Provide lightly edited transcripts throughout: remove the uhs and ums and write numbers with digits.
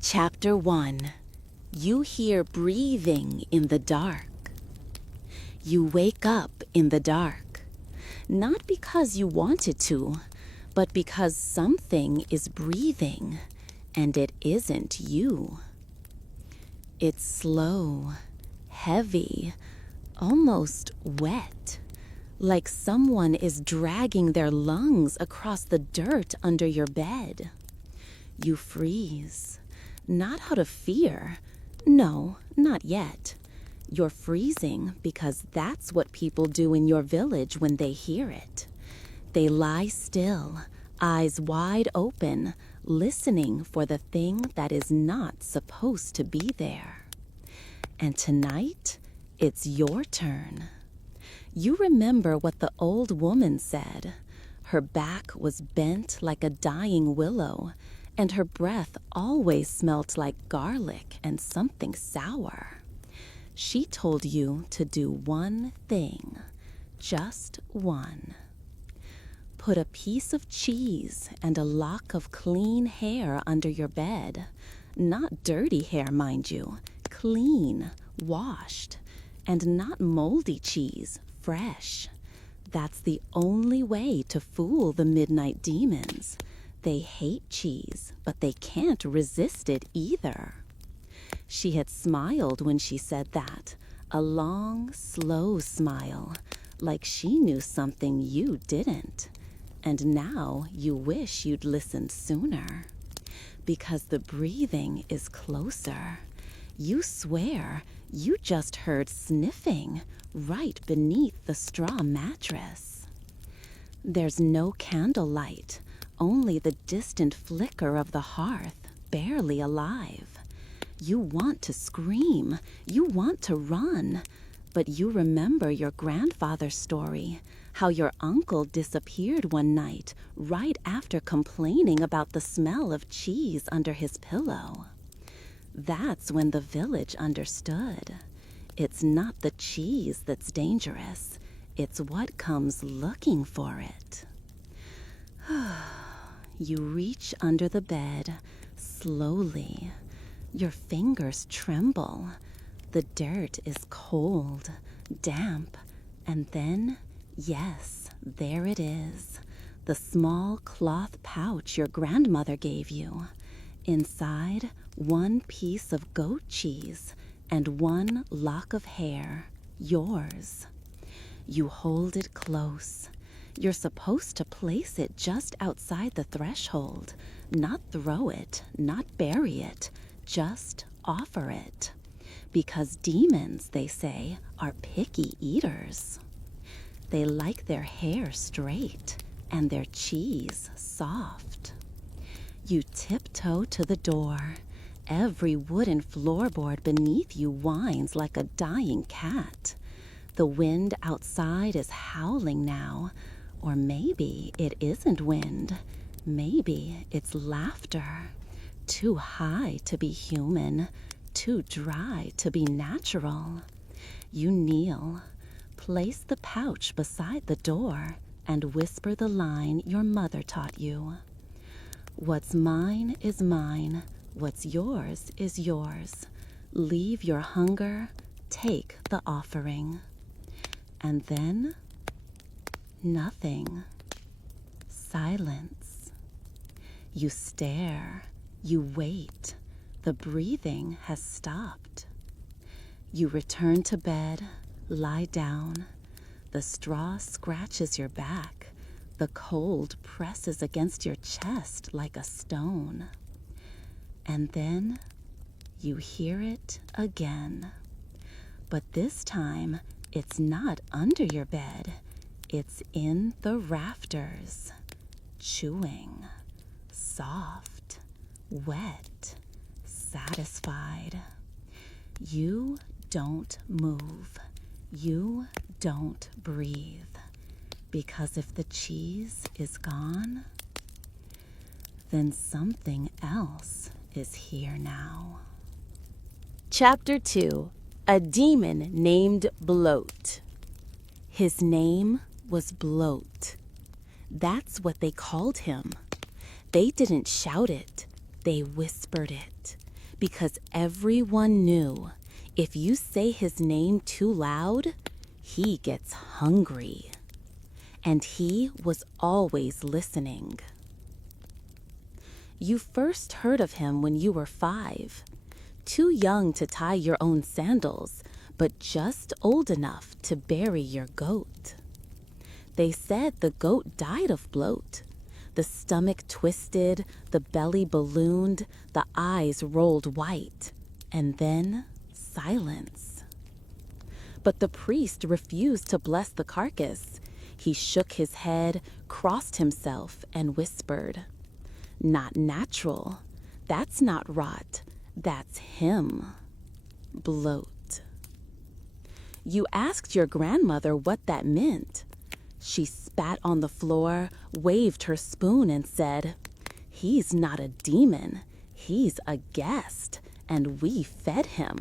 Chapter 1. You hear breathing in the dark. You wake up in the dark, not because you wanted to, but because something is breathing, and it isn't you. It's slow, heavy, almost wet, like someone is dragging their lungs across the dirt under your bed. You freeze, not out of fear. No, not yet. You're freezing because that's what people do in your village when they hear it. They lie still, eyes wide open, listening for the thing that is not supposed to be there. And tonight, it's your turn. You remember what the old woman said. Her back was bent like a dying willow, and her breath always smelt like garlic and something sour. She told you to do one thing, just one. Put a piece of cheese and a lock of clean hair under your bed. Not dirty hair, mind you, clean, washed, and not moldy cheese, fresh. That's the only way to fool the midnight demons. They hate cheese, but they can't resist it either. She had smiled when she said that, a long, slow smile, like she knew something you didn't. And now you wish you'd listened sooner. Because the breathing is closer. You swear you just heard sniffing right beneath the straw mattress. There's no candlelight, only the distant flicker of the hearth, barely alive. You want to scream, you want to run, but you remember your grandfather's story, how your uncle disappeared one night right after complaining about the smell of cheese under his pillow. That's when the village understood. It's not the cheese that's dangerous, it's what comes looking for it. You reach under the bed, slowly. Your fingers tremble. The dirt is cold, damp, and then, yes, there it is. The small cloth pouch your grandmother gave you. Inside, one piece of goat cheese and one lock of hair, yours. You hold it close. You're supposed to place it just outside the threshold, not throw it, not bury it, just offer it. Because demons, they say, are picky eaters. They like their hair straight and their cheese soft. You tiptoe to the door. Every wooden floorboard beneath you whines like a dying cat. The wind outside is howling now. Or maybe it isn't wind. Maybe it's laughter. Too high to be human, too dry to be natural. You kneel, place the pouch beside the door, and whisper the line your mother taught you. What's mine is mine, what's yours is yours. Leave your hunger, take the offering. And then nothing. Silence. You stare. You wait. The breathing has stopped. You return to bed, lie down. The straw scratches your back. The cold presses against your chest like a stone. And then you hear it again. But this time, it's not under your bed. It's in the rafters, chewing, soft, wet, satisfied. You don't move. You don't breathe. Because if the cheese is gone, then something else is here now. Chapter 2. A demon named Bloat. His name was Bloat. That's what they called him. They didn't shout it. They whispered it. because everyone knew if you say his name too loud, he gets hungry. And he was always listening. You first heard of him when you were 5, too young to tie your own sandals, but just old enough to bury your goat. They said the goat died of bloat. The stomach twisted, the belly ballooned, the eyes rolled white, and then silence. But the priest refused to bless the carcass. He shook his head, crossed himself, and whispered, "Not natural. That's not rot. That's him. Bloat." You asked your grandmother what that meant. She spat on the floor, waved her spoon, and said, "He's not a demon. He's a guest, and we fed him."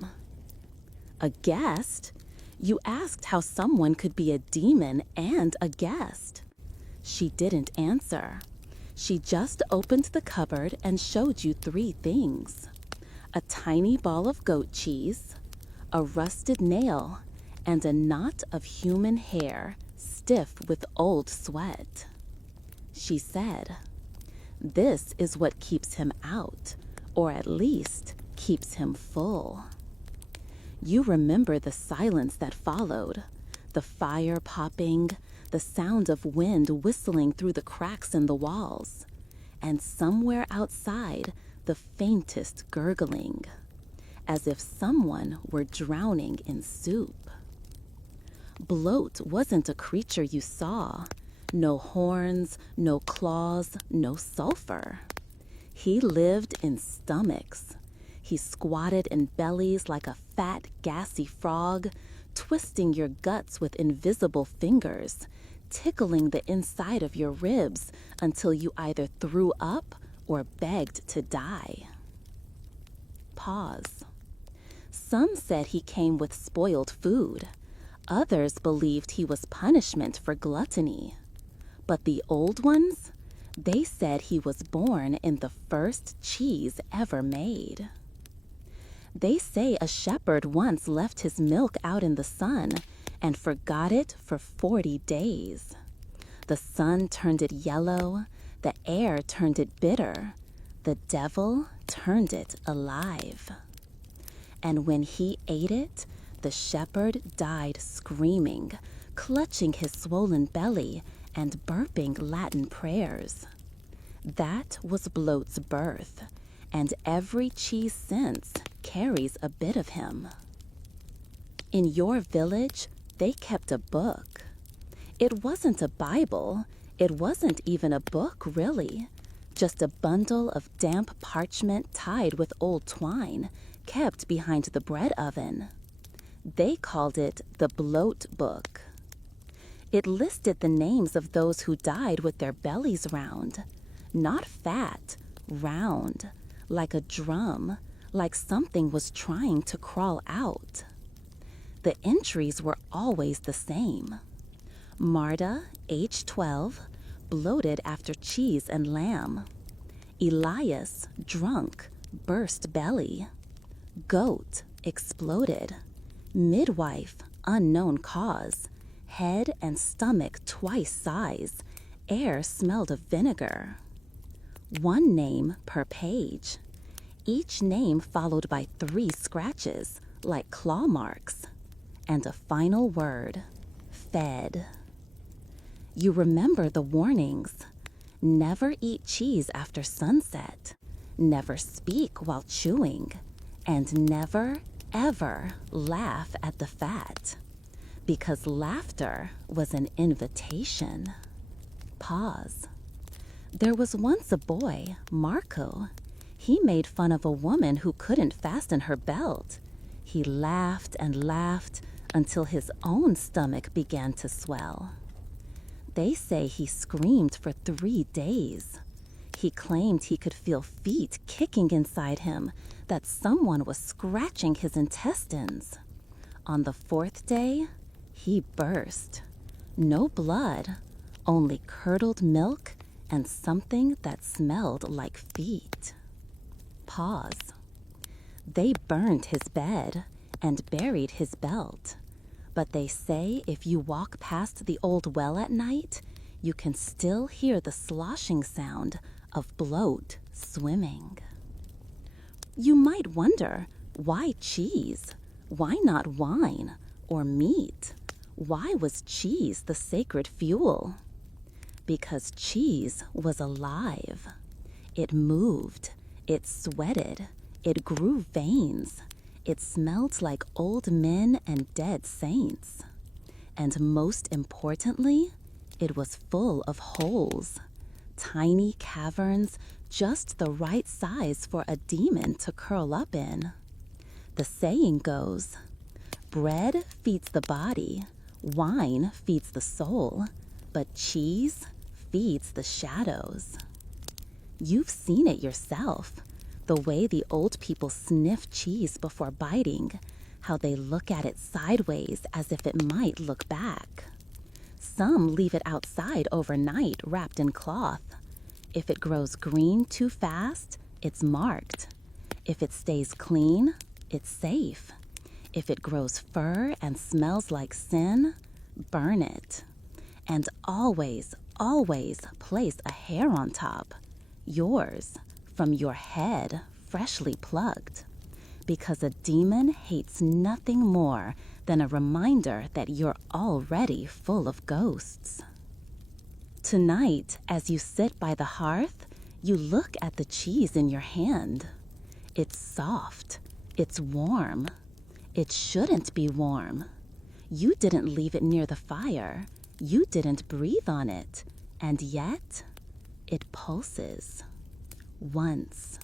A guest? You asked how someone could be a demon and a guest. She didn't answer. She just opened the cupboard and showed you 3 things: a tiny ball of goat cheese, a rusted nail, and a knot of human hair stiff with old sweat. She said, "This is what keeps him out, or at least keeps him full." You remember the silence that followed, the fire popping, the sound of wind whistling through the cracks in the walls, and somewhere outside the faintest gurgling, as if someone were drowning in soup. Bloat wasn't a creature you saw. No horns, no claws, no sulfur. He lived in stomachs. He squatted in bellies like a fat, gassy frog, twisting your guts with invisible fingers, tickling the inside of your ribs until you either threw up or begged to die. Pause. Some said he came with spoiled food. Others believed he was punishment for gluttony. But the old ones, they said he was born in the first cheese ever made. They say a shepherd once left his milk out in the sun and forgot it for 40 days. The sun turned it yellow, the air turned it bitter, the devil turned it alive. And when he ate it, the shepherd died screaming, clutching his swollen belly and burping Latin prayers. That was Bloat's birth, and every cheese since carries a bit of him. In your village, they kept a book. It wasn't a Bible. It wasn't even a book, really. Just a bundle of damp parchment tied with old twine, kept behind the bread oven. They called it the Bloat Book. It listed the names of those who died with their bellies round. Not fat, round, like a drum, like something was trying to crawl out. The entries were always the same. Marta, age 12, bloated after cheese and lamb. Elias, drunk, burst belly. Goat, exploded. Midwife, unknown cause. Head and stomach twice size. Air smelled of vinegar. 1 name per page. Each name followed by 3 scratches, like claw marks. And a final word, fed. You remember the warnings. Never eat cheese after sunset. Never speak while chewing. And never, ever laugh at the fat. Because laughter was an invitation. Pause. There was once a boy, Marco. He made fun of a woman who couldn't fasten her belt. He laughed and laughed until his own stomach began to swell. They say he screamed for 3 days. He claimed he could feel feet kicking inside him, that someone was scratching his intestines. On the 4th day, he burst. No blood, only curdled milk and something that smelled like feet. Pause. They burned his bed and buried his belt. But they say if you walk past the old well at night, you can still hear the sloshing sound of Bloat swimming. You might wonder, why cheese? Why not wine or meat? Why was cheese the sacred fuel? Because cheese was alive. It moved, it sweated, it grew veins. It smelled like old men and dead saints. And most importantly, it was full of holes, tiny caverns just the right size for a demon to curl up in. The saying goes, bread feeds the body, wine feeds the soul, but cheese feeds the shadows. You've seen it yourself, the way the old people sniff cheese before biting, how they look at it sideways as if it might look back. Some leave it outside overnight wrapped in cloth. If it grows green too fast, it's marked. If it stays clean, it's safe. If it grows fur and smells like sin, burn it. And always, always place a hair on top, yours, from your head, freshly plucked. Because a demon hates nothing more than a reminder that you're already full of ghosts. Tonight, as you sit by the hearth, you look at the cheese in your hand. It's soft. It's warm. It shouldn't be warm. You didn't leave it near the fire. You didn't breathe on it. And yet, it pulses. Once,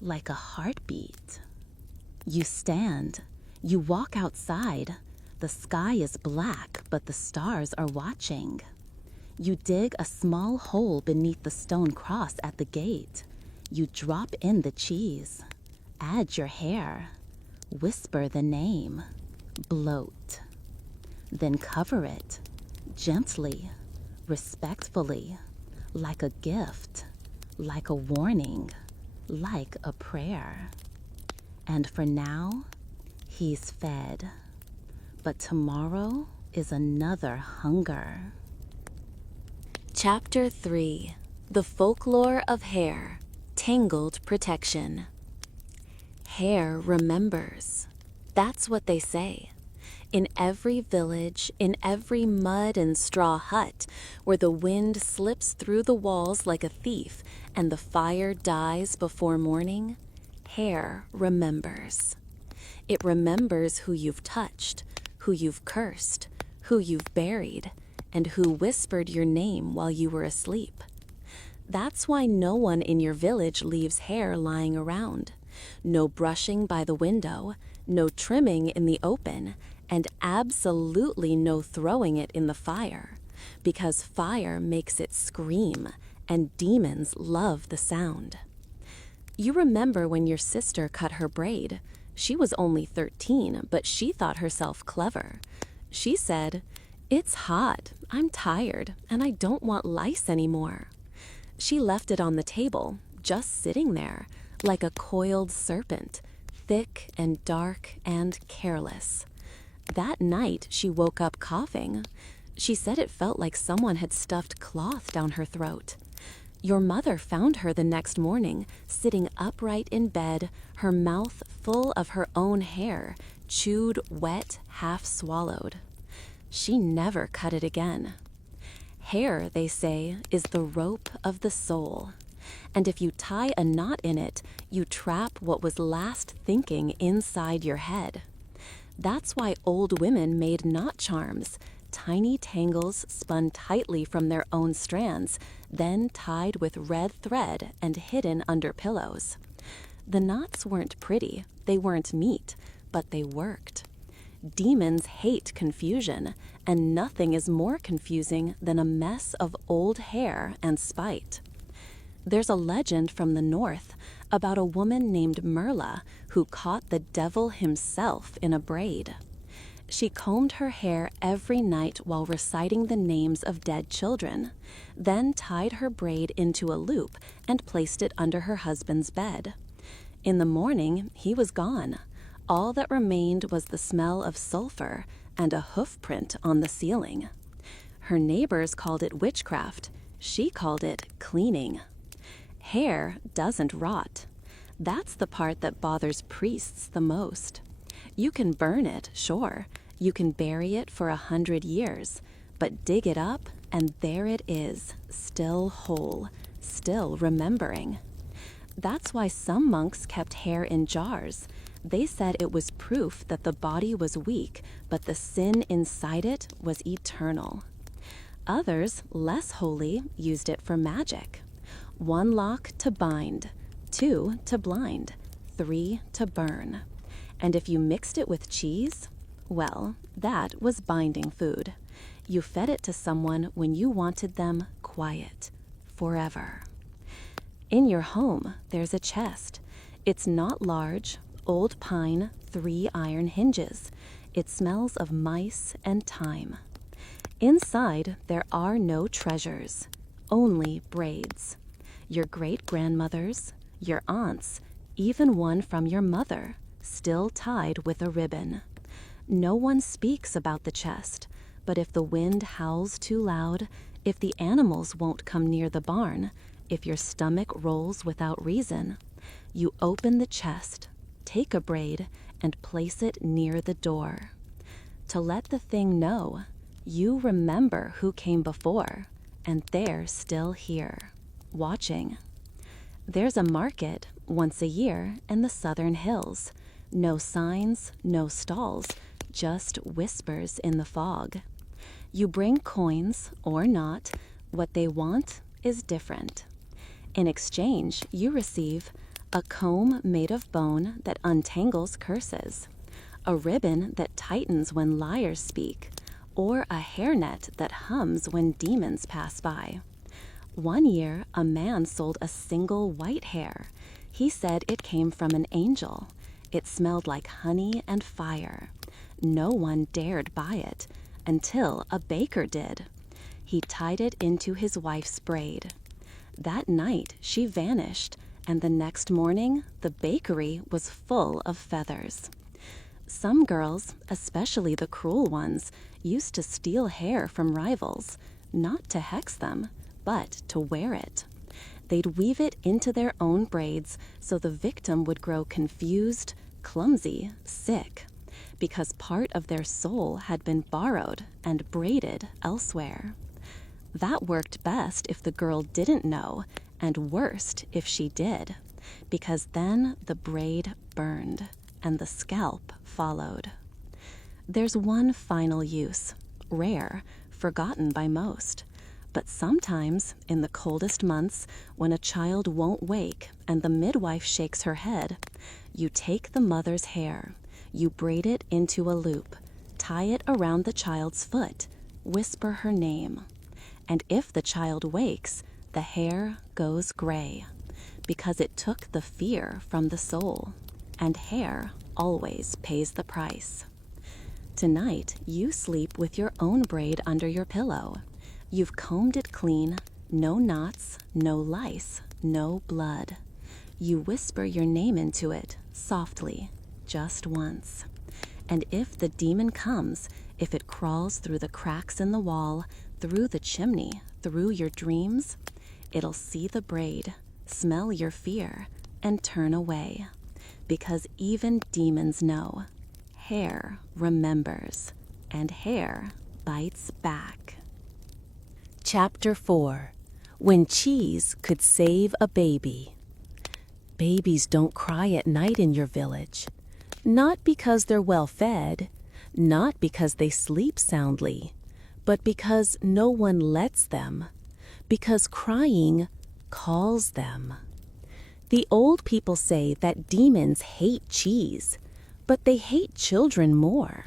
like a heartbeat. You stand. You walk outside. The sky is black, but the stars are watching. You dig a small hole beneath the stone cross at the gate. You drop in the cheese. Add your hair. Whisper the name, Bloat. Then cover it, gently, respectfully, like a gift, like a warning, like a prayer. And for now, he's fed. But tomorrow is another hunger. Chapter 3. The Folklore of Hair, Tangled Protection. Hair remembers. That's what they say. In every village, in every mud and straw hut, where the wind slips through the walls like a thief and the fire dies before morning, hair remembers. It remembers who you've touched, who you've cursed, who you've buried, and who whispered your name while you were asleep. That's why no one in your village leaves hair lying around. No brushing by the window, no trimming in the open, and absolutely no throwing it in the fire, because fire makes it scream, and demons love the sound. You remember when your sister cut her braid. She was only 13, but she thought herself clever. She said, "It's hot, I'm tired, and I don't want lice anymore." She left it on the table, just sitting there, like a coiled serpent, thick and dark and careless. That night, she woke up coughing. She said it felt like someone had stuffed cloth down her throat. Your mother found her the next morning, sitting upright in bed, her mouth full of her own hair, chewed, wet, half swallowed. She never cut it again. Hair, they say, is the rope of the soul. And if you tie a knot in it, you trap what was last thinking inside your head. That's why old women made knot charms, tiny tangles spun tightly from their own strands, then tied with red thread and hidden under pillows. The knots weren't pretty, they weren't neat, but they worked. Demons hate confusion, and nothing is more confusing than a mess of old hair and spite. There's a legend from the north about a woman named Merla who caught the devil himself in a braid. She combed her hair every night while reciting the names of dead children, then tied her braid into a loop and placed it under her husband's bed. In the morning, he was gone. All that remained was the smell of sulfur and a hoof print on the ceiling. Her neighbors called it witchcraft. She called it cleaning. Hair doesn't rot. That's the part that bothers priests the most. You can burn it, sure. You can bury it for 100 years, but dig it up, and there it is, still whole, still remembering. That's why some monks kept hair in jars. They said it was proof that the body was weak, but the sin inside it was eternal. Others, less holy, used it for magic. 1 lock to bind, 2 to blind, 3 to burn. And if you mixed it with cheese, well, that was binding food. You fed it to someone when you wanted them quiet, forever. In your home, there's a chest. It's not large, old pine, 3 iron hinges. It smells of mice and thyme. Inside, there are no treasures, only braids. Your great-grandmother's, your aunt's, even one from your mother, still tied with a ribbon. No one speaks about the chest, but if the wind howls too loud, if the animals won't come near the barn, if your stomach rolls without reason, you open the chest, take a braid, and place it near the door. To let the thing know, you remember who came before, and they're still here, watching. There's a market once a year in the southern hills. No signs, no stalls, just whispers in the fog. You bring coins or not, what they want is different. In exchange, you receive a comb made of bone that untangles curses, a ribbon that tightens when liars speak, or a hairnet that hums when demons pass by. One year, a man sold a single white hair. He said it came from an angel. It smelled like honey and fire. No one dared buy it until a baker did. He tied it into his wife's braid. That night, she vanished, and the next morning, the bakery was full of feathers. Some girls, especially the cruel ones, used to steal hair from rivals, not to hex them, but to wear it. They'd weave it into their own braids so the victim would grow confused, clumsy, sick, because part of their soul had been borrowed and braided elsewhere. That worked best if the girl didn't know, and worst if she did, because then the braid burned, and the scalp followed. There's one final use, rare, forgotten by most. But sometimes, in the coldest months, when a child won't wake and the midwife shakes her head, you take the mother's hair, you braid it into a loop, tie it around the child's foot, whisper her name. And if the child wakes, the hair goes gray, because it took the fear from the soul, and hair always pays the price. Tonight, you sleep with your own braid under your pillow. You've combed it clean, no knots, no lice, no blood. You whisper your name into it, softly, just once. And if the demon comes, if it crawls through the cracks in the wall, through the chimney, through your dreams, it'll see the braid, smell your fear, and turn away. Because even demons know, hair remembers, and hair bites back. Chapter 4. When Cheese Could Save a Baby. Babies don't cry at night in your village. Not because they're well fed, not because they sleep soundly, but because no one lets them, because crying calls them. The old people say that demons hate cheese, but they hate children more,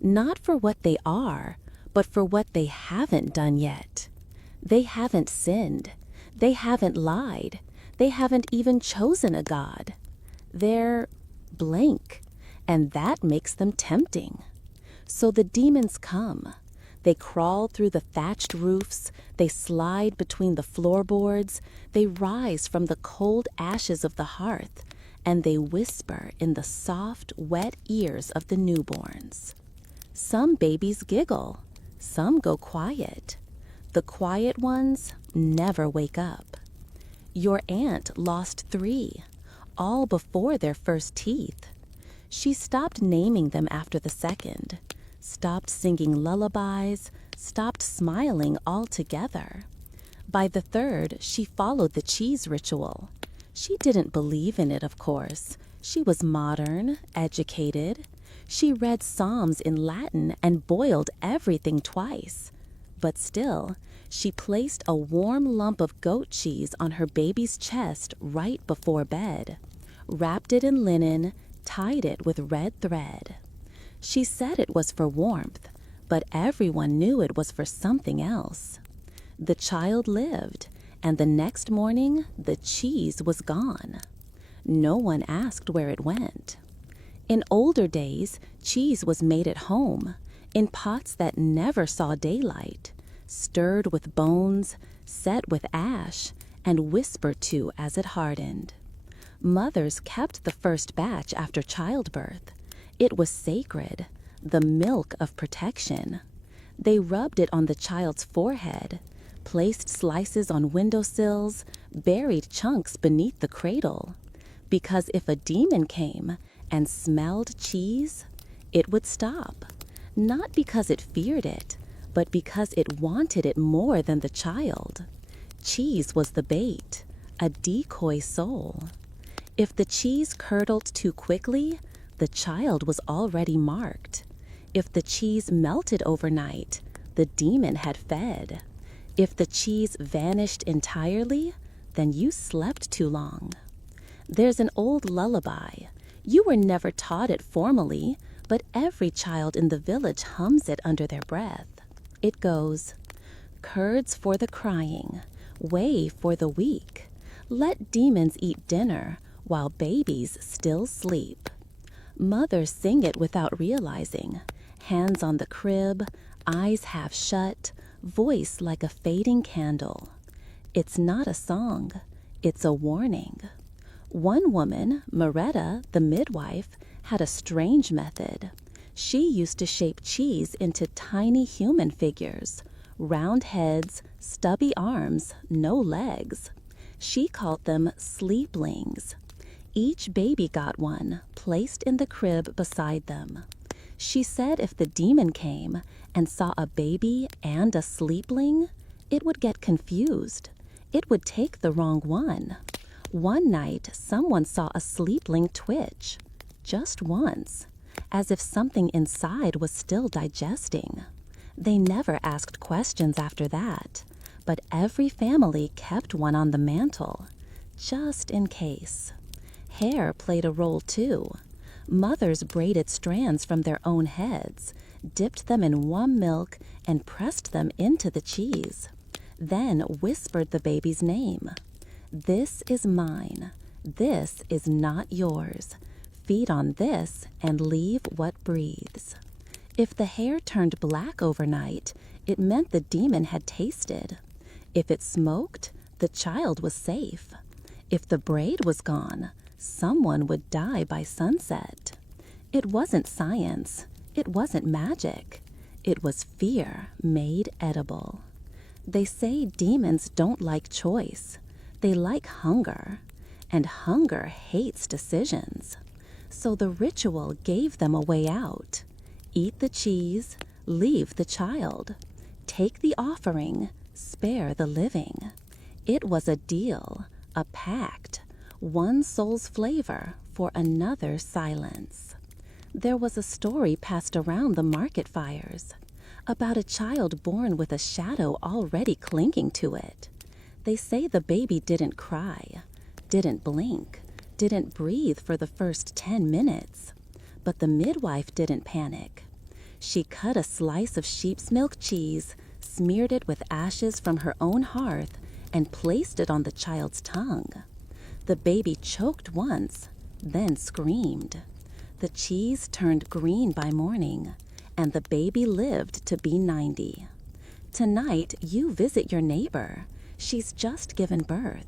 not for what they are, but for what they haven't done yet. They haven't sinned. They haven't lied. They haven't even chosen a God. They're blank, and that makes them tempting. So the demons come. They crawl through the thatched roofs. They slide between the floorboards. They rise from the cold ashes of the hearth, and they whisper in the soft, wet ears of the newborns. Some babies giggle, some go quiet. The quiet ones never wake up. Your aunt lost 3, all before their first teeth. She stopped naming them after the second, stopped singing lullabies, stopped smiling altogether. By the 3rd, she followed the cheese ritual. She didn't believe in it, of course. She was modern, educated. She read Psalms in Latin and boiled everything twice. But still, she placed a warm lump of goat cheese on her baby's chest right before bed, wrapped it in linen, tied it with red thread. She said it was for warmth, but everyone knew it was for something else. The child lived, and the next morning the cheese was gone. No one asked where it went. In older days, cheese was made at home, in pots that never saw daylight, stirred with bones, set with ash, and whispered to as it hardened. Mothers kept the first batch after childbirth. It was sacred, the milk of protection. They rubbed it on the child's forehead, placed slices on windowsills, buried chunks beneath the cradle. Because if a demon came and smelled cheese, it would stop. Not because it feared it, but because it wanted it more than the child. Cheese was the bait, a decoy soul. If the cheese curdled too quickly, the child was already marked. If the cheese melted overnight, the demon had fed. If the cheese vanished entirely, then you slept too long. There's an old lullaby. You were never taught it formally, but every child in the village hums it under their breath. It goes, "Curds for the crying, whey for the weak. Let demons eat dinner while babies still sleep." Mothers sing it without realizing. Hands on the crib, eyes half shut, voice like a fading candle. It's not a song, it's a warning. One woman, Moretta, the midwife, had a strange method. She used to shape cheese into tiny human figures, round heads, stubby arms, no legs. She called them sleeplings. Each baby got one, placed in the crib beside them. She said if the demon came and saw a baby and a sleepling, it would get confused. It would take the wrong one. One night, someone saw a sleepling twitch, just once, as if something inside was still digesting. They never asked questions after that, but every family kept one on the mantle, just in case. Hair played a role too. Mothers braided strands from their own heads, dipped them in warm milk, and pressed them into the cheese. Then whispered the baby's name. "This is mine. This is not yours. Feed on this and leave what breathes." If the hair turned black overnight, it meant the demon had tasted. If it smoked, the child was safe. If the braid was gone, someone would die by sunset. It wasn't science. It wasn't magic. It was fear made edible. They say demons don't like choice. They like hunger, and hunger hates decisions. So the ritual gave them a way out. Eat the cheese, leave the child. Take the offering, spare the living. It was a deal, a pact, one soul's flavor for another silence. There was a story passed around the market fires about a child born with a shadow already clinging to it. They say the baby didn't cry, didn't blink, didn't breathe for the first 10 minutes. But the midwife didn't panic. She cut a slice of sheep's milk cheese, smeared it with ashes from her own hearth, and placed it on the child's tongue. The baby choked once, then screamed. The cheese turned green by morning, and the baby lived to be 90. Tonight, you visit your neighbor. She's just given birth.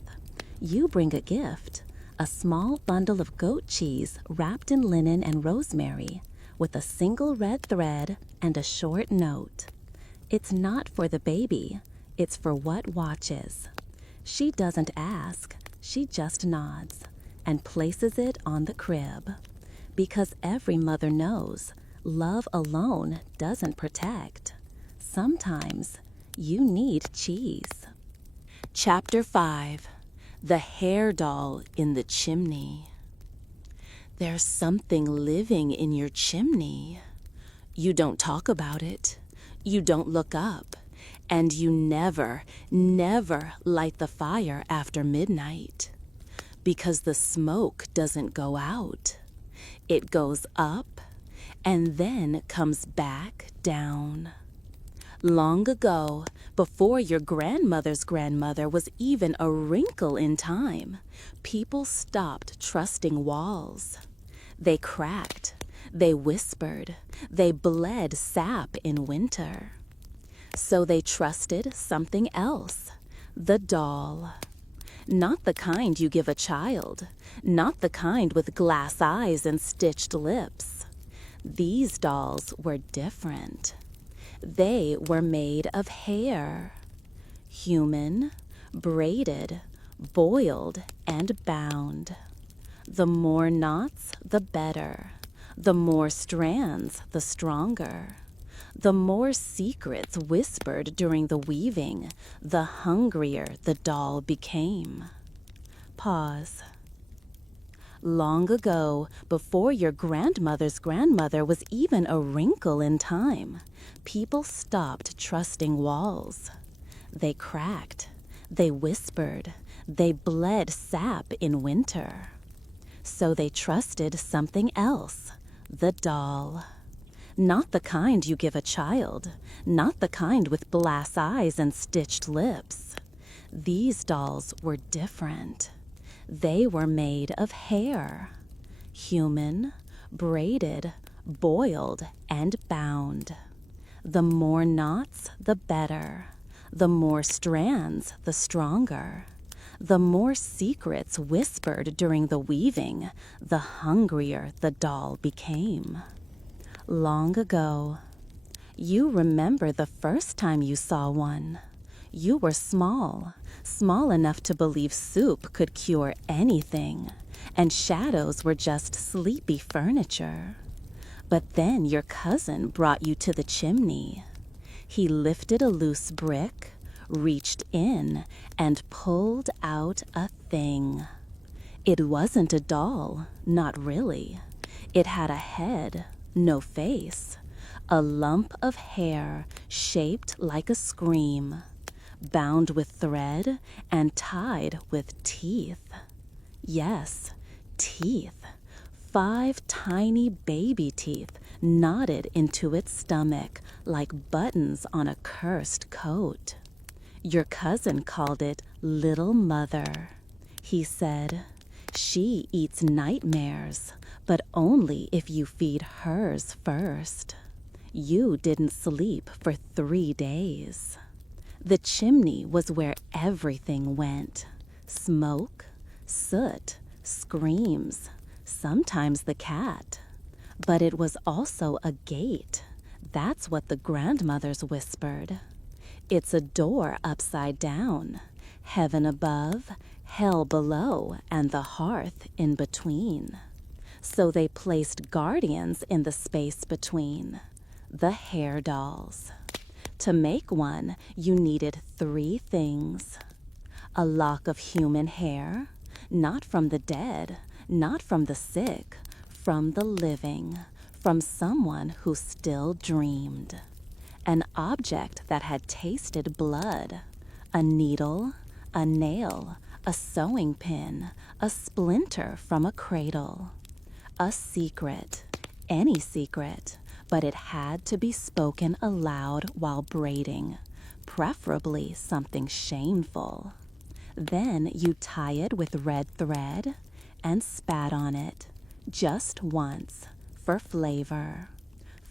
You bring a gift, a small bundle of goat cheese wrapped in linen and rosemary, with a single red thread and a short note. It's not for the baby, it's for what watches. She doesn't ask, she just nods and places it on the crib. Because every mother knows love alone doesn't protect. Sometimes you need cheese. Chapter 5. The Hair Doll in the Chimney. There's something living in your chimney. You don't talk about it. You don't look up. And you never, never light the fire after midnight. Because the smoke doesn't go out. It goes up and then comes back down. Long ago, before your grandmother's grandmother was even a wrinkle in time, people stopped trusting walls. They cracked, they whispered, they bled sap in winter. So they trusted something else, the doll. Not the kind you give a child, not the kind with glass eyes and stitched lips. These dolls were different. They were made of hair, human, braided, boiled, and bound. The more knots, the better. The more strands, the stronger. The more secrets whispered during the weaving, the hungrier the doll became. Pause. Long ago, before your grandmother's grandmother was even a wrinkle in time, people stopped trusting walls. They cracked, they whispered, they bled sap in winter. So they trusted something else, the doll. Not the kind you give a child, not the kind with glass eyes and stitched lips. These dolls were different. They were made of hair, human, braided, boiled, and bound. The more knots, the better. The more strands, the stronger. The more secrets whispered during the weaving, the hungrier the doll became. Long ago. You remember the first time you saw one. You were small, small enough to believe soup could cure anything, and shadows were just sleepy furniture. But then your cousin brought you to the chimney. He lifted a loose brick, reached in, and pulled out a thing. It wasn't a doll, not really. It had a head, no face, a lump of hair shaped like a scream, bound with thread and tied with teeth. Yes, teeth. 5 tiny baby teeth knotted into its stomach like buttons on a cursed coat. Your cousin called it Little Mother. He said, "She eats nightmares, but only if you feed hers first." You didn't sleep for 3 days. The chimney was where everything went. Smoke, soot, screams, sometimes the cat. But it was also a gate. That's what the grandmothers whispered. It's a door upside down, heaven above, hell below, and the hearth in between. So they placed guardians in the space between, the hair dolls. To make one, you needed 3 things. A lock of human hair, not from the dead, not from the sick, from the living, from someone who still dreamed. An object that had tasted blood, a needle, a nail, a sewing pin, a splinter from a cradle. A secret, any secret, but it had to be spoken aloud while braiding, preferably something shameful. Then you tie it with red thread and spat on it, just once, for flavor.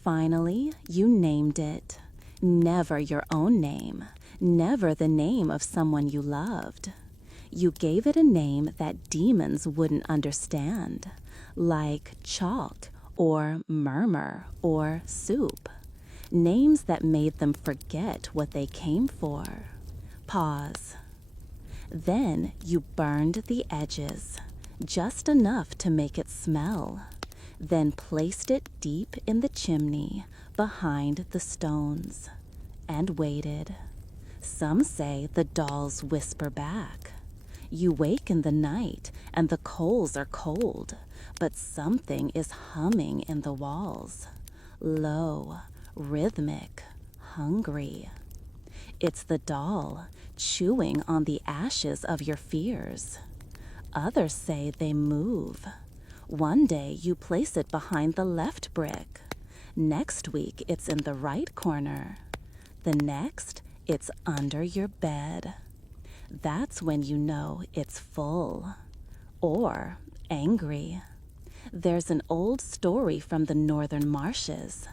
Finally, you named it. Never your own name, never the name of someone you loved. You gave it a name that demons wouldn't understand, like chalk or murmur or soup. Names that made them forget what they came for. Pause. Then you burned the edges, just enough to make it smell. Then placed it deep in the chimney behind the stones, and waited. Some say the dolls whisper back. You wake in the night and the coals are cold, but something is humming in the walls. Low, rhythmic, hungry. It's the doll chewing on the ashes of your fears. Others say they move. One day you place it behind the left brick. Next week it's in the right corner. The next, it's under your bed. That's when you know it's full. Or angry. There's an old story from the northern marshes.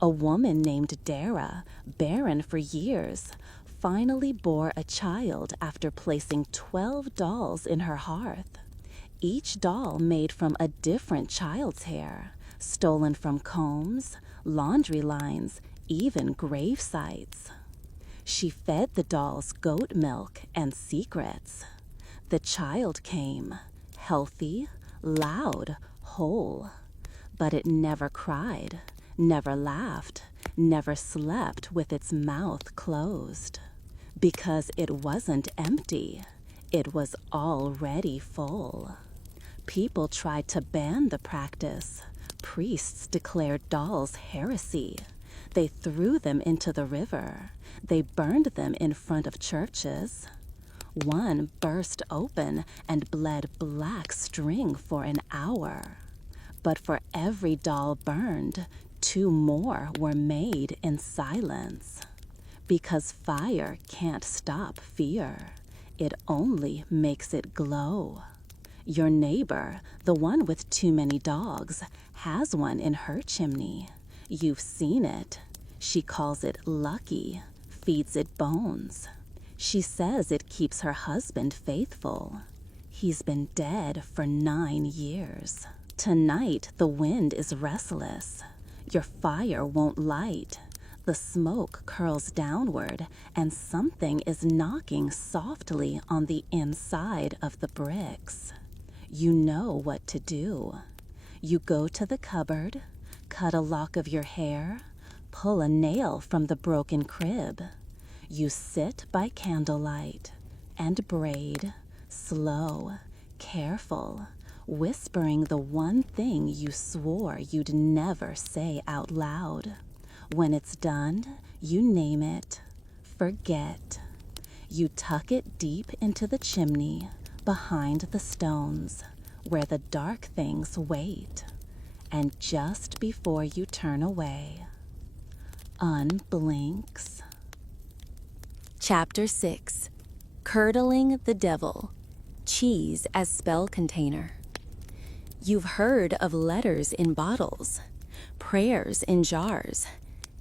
A woman named Dara, barren for years, finally bore a child after placing 12 dolls in her hearth. Each doll made from a different child's hair, stolen from combs, laundry lines, even grave sites. She fed the dolls goat milk and secrets. The child came, healthy, loud, whole. But it never cried, never laughed, never slept with its mouth closed. Because it wasn't empty, it was already full. People tried to ban the practice. Priests declared dolls heresy. They threw them into the river. They burned them in front of churches. One burst open and bled black string for an hour. But for every doll burned, 2 more were made in silence. Because fire can't stop fear. It only makes it glow. Your neighbor, the one with too many dogs, has one in her chimney. You've seen it. She calls it lucky, feeds it bones. She says it keeps her husband faithful. He's been dead for 9 years. Tonight the wind is restless. Your fire won't light. The smoke curls downward, and something is knocking softly on the inside of the bricks. You know what to do. You go to the cupboard, cut a lock of your hair, pull a nail from the broken crib. You sit by candlelight and braid, slow, careful, whispering the one thing you swore you'd never say out loud. When it's done, you name it, forget. You tuck it deep into the chimney, behind the stones, where the dark things wait. And just before you turn away, unblinks. Chapter 6. Curdling the Devil. Cheese as Spell Container. You've heard of letters in bottles, prayers in jars,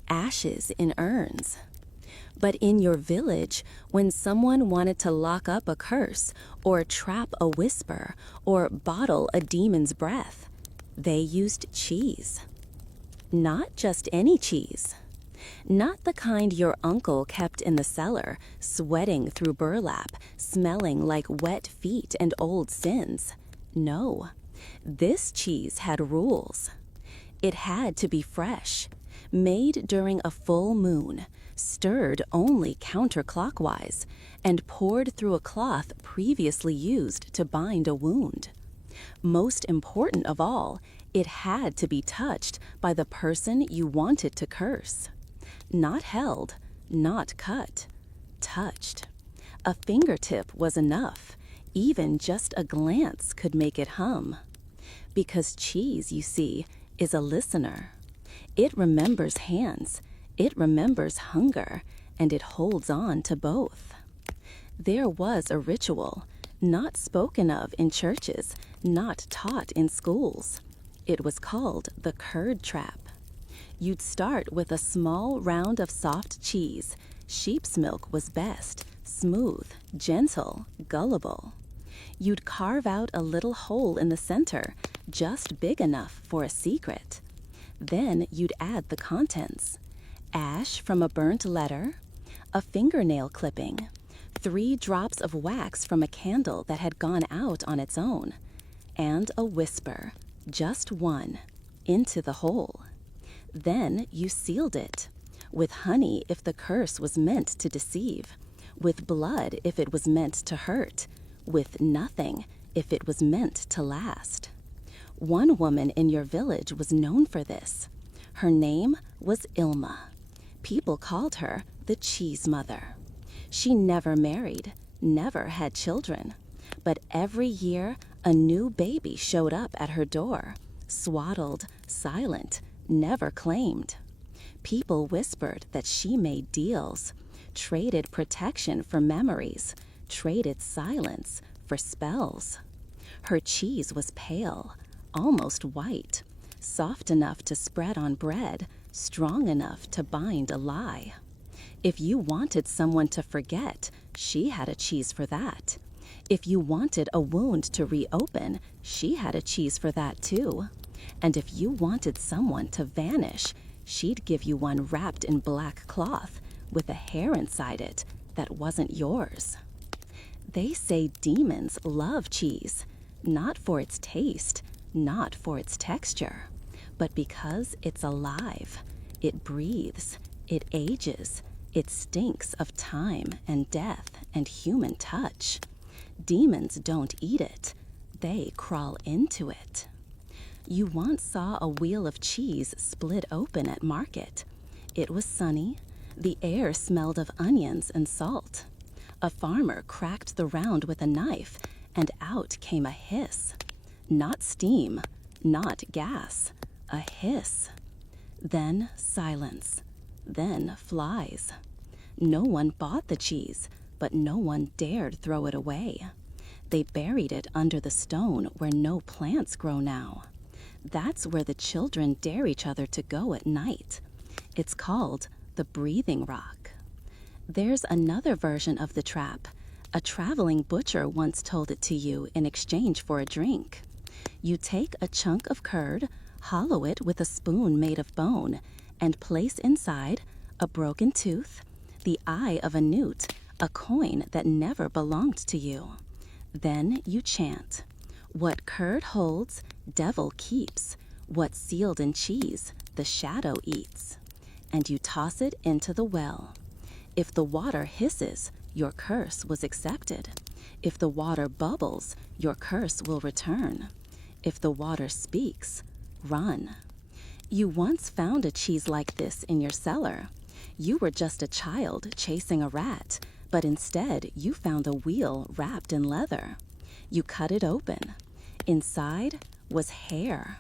ashes in urns. But in your village, when someone wanted to lock up a curse, or trap a whisper, or bottle a demon's breath, they used cheese. Not just any cheese. Not the kind your uncle kept in the cellar, sweating through burlap, smelling like wet feet and old sins. No, this cheese had rules. It had to be fresh, made during a full moon, stirred only counterclockwise, and poured through a cloth previously used to bind a wound. Most important of all, it had to be touched by the person you wanted to curse. Not held, not cut, touched. A fingertip was enough. Even just a glance could make it hum. Because cheese, you see, is a listener. It remembers hands, it remembers hunger, and it holds on to both. There was a ritual, not spoken of in churches, not taught in schools. It was called the curd trap. You'd start with a small round of soft cheese. Sheep's milk was best, smooth, gentle, gullible. You'd carve out a little hole in the center, just big enough for a secret. Then you'd add the contents: ash from a burnt letter, a fingernail clipping, 3 drops of wax from a candle that had gone out on its own, and a whisper, just one, into the hole. Then you sealed it, with honey if the curse was meant to deceive, with blood if it was meant to hurt, with nothing if it was meant to last. One woman in your village was known for this. Her name was Ilma. People called her the Cheese Mother. She never married, never had children, but every year a new baby showed up at her door, swaddled, silent, never claimed. People whispered that she made deals, traded protection for memories, traded silence for spells. Her cheese was pale, almost white, soft enough to spread on bread, strong enough to bind a lie. If you wanted someone to forget, she had a cheese for that. If you wanted a wound to reopen, she had a cheese for that too. And if you wanted someone to vanish, she'd give you one wrapped in black cloth with a hair inside it that wasn't yours. They say demons love cheese, not for its taste, not for its texture, but because it's alive. It breathes, it ages, it stinks of time and death and human touch. Demons don't eat it, they crawl into it. You once saw a wheel of cheese split open at market. It was sunny, the air smelled of onions and salt. A farmer cracked the round with a knife, and out came a hiss. Not steam, not gas, a hiss. Then silence, then flies. No one bought the cheese, but no one dared throw it away. They buried it under the stone where no plants grow now. That's where the children dare each other to go at night. It's called the breathing rock. There's another version of the trap. A traveling butcher once told it to you in exchange for a drink. You take a chunk of curd, hollow it with a spoon made of bone, and place inside a broken tooth, the eye of a newt, a coin that never belonged to you. Then you chant, "What curd holds, devil keeps. What's sealed in cheese, the shadow eats." And you toss it into the well. If the water hisses, your curse was accepted. If the water bubbles, your curse will return. If the water speaks, run. You once found a cheese like this in your cellar. You were just a child chasing a rat, but instead you found a wheel wrapped in leather. You cut it open. Inside was hair,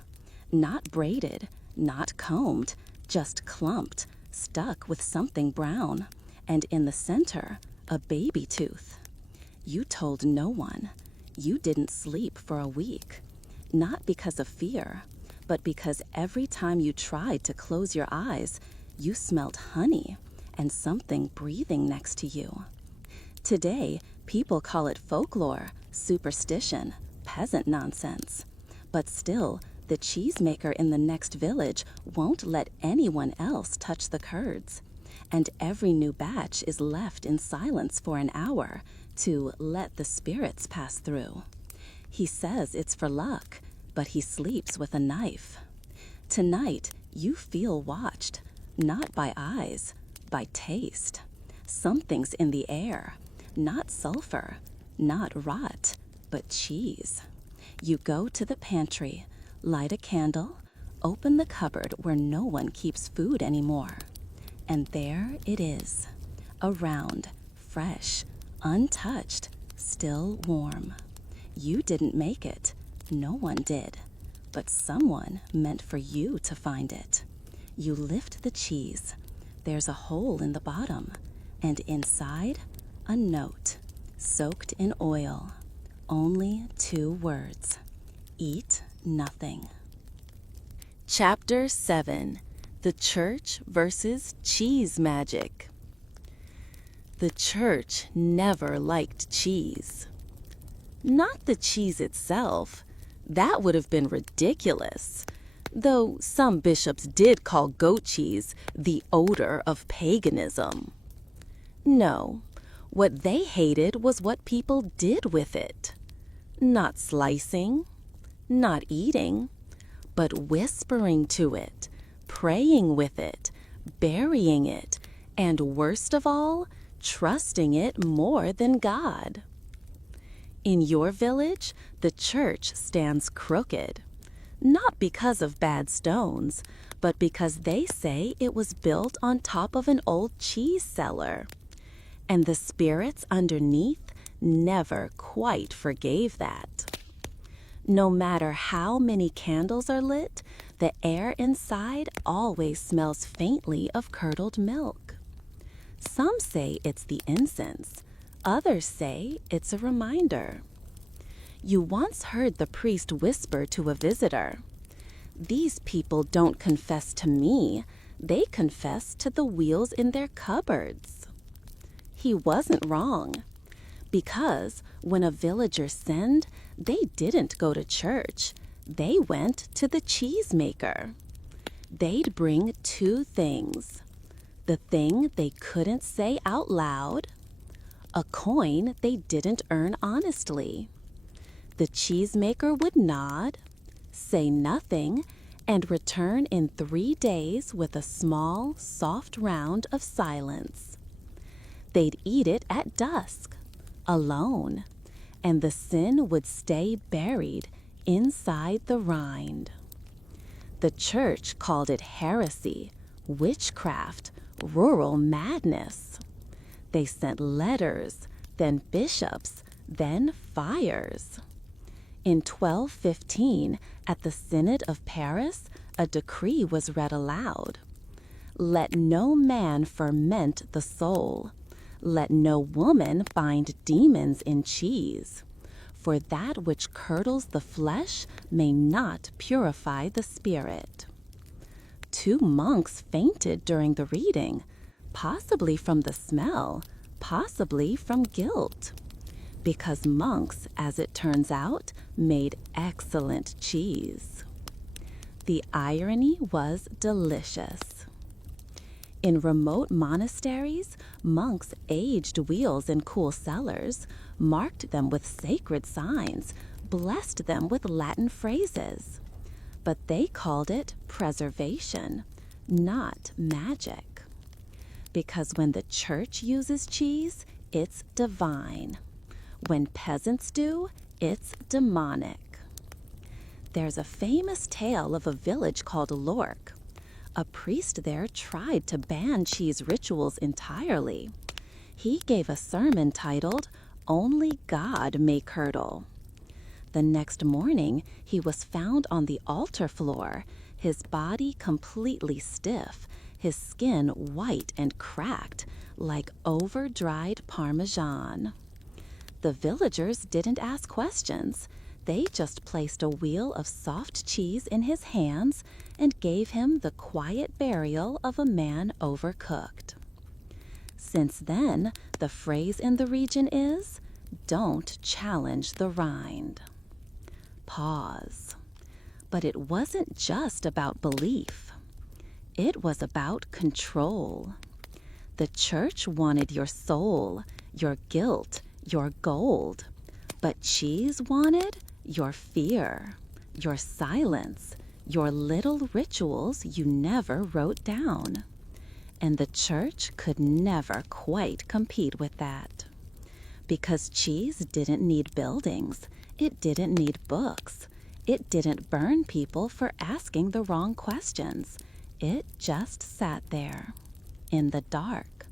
not braided, not combed, just clumped, stuck with something brown, and in the center, a baby tooth. You told no one. You didn't sleep for a week, not because of fear, but because every time you tried to close your eyes, you smelled honey and something breathing next to you. Today, people call it folklore, superstition, peasant nonsense. But still, the cheesemaker in the next village won't let anyone else touch the curds. And every new batch is left in silence for an hour to let the spirits pass through. He says it's for luck, but he sleeps with a knife. Tonight, you feel watched, not by eyes, by taste. Something's in the air, not sulfur, not rot, but cheese. You go to the pantry, light a candle, open the cupboard where no one keeps food anymore. And there it is, around, fresh, untouched, still warm. You didn't make it, no one did, but someone meant for you to find it. You lift the cheese. There's a hole in the bottom, and inside, a note, soaked in oil. Only 2 words. Eat nothing. Chapter 7. The Church versus Cheese Magic. The church never liked cheese. Not the cheese itself. That would have been ridiculous. Though some bishops did call goat cheese the odor of paganism. No, what they hated was what people did with it. Not slicing, not eating, but whispering to it, praying with it, burying it, and worst of all, trusting it more than God. In your village, the church stands crooked, not because of bad stones, but because they say it was built on top of an old cheese cellar. And the spirits underneath never quite forgave that. No matter how many candles are lit, the air inside always smells faintly of curdled milk. Some say it's the incense. Others say it's a reminder. You once heard the priest whisper to a visitor, "These people don't confess to me, they confess to the wheels in their cupboards." He wasn't wrong, because when a villager sinned, they didn't go to church, they went to the cheesemaker. They'd bring two things: the thing they couldn't say out loud, a coin they didn't earn honestly. The cheesemaker would nod, say nothing, and return in 3 days with a small, soft round of silence. They'd eat it at dusk, alone, and the sin would stay buried inside the rind. The church called it heresy, witchcraft, rural madness. They sent letters, then bishops, then fires. In 1215, at the Synod of Paris, a decree was read aloud. Let no man ferment the soul. Let no woman bind demons in cheese. For that which curdles the flesh may not purify the spirit. 2 monks fainted during the reading, possibly from the smell, possibly from guilt. Because monks, as it turns out, made excellent cheese. The irony was delicious. In remote monasteries, monks aged wheels in cool cellars, marked them with sacred signs, blessed them with Latin phrases. But they called it preservation, not magic. Because when the church uses cheese, it's divine. When peasants do, it's demonic. There's a famous tale of a village called Lork. A priest there tried to ban cheese rituals entirely. He gave a sermon titled, "Only God May Curdle." The next morning, he was found on the altar floor, his body completely stiff, his skin white and cracked, like over-dried Parmesan. The villagers didn't ask questions. They just placed a wheel of soft cheese in his hands and gave him the quiet burial of a man overcooked. Since then, the phrase in the region is, "Don't challenge the rind." Pause. But it wasn't just about belief. It was about control. The church wanted your soul, your guilt, your gold. But cheese wanted your fear, your silence, your little rituals you never wrote down. And the church could never quite compete with that. Because cheese didn't need buildings, it didn't need books, it didn't burn people for asking the wrong questions. It just sat there, in the dark,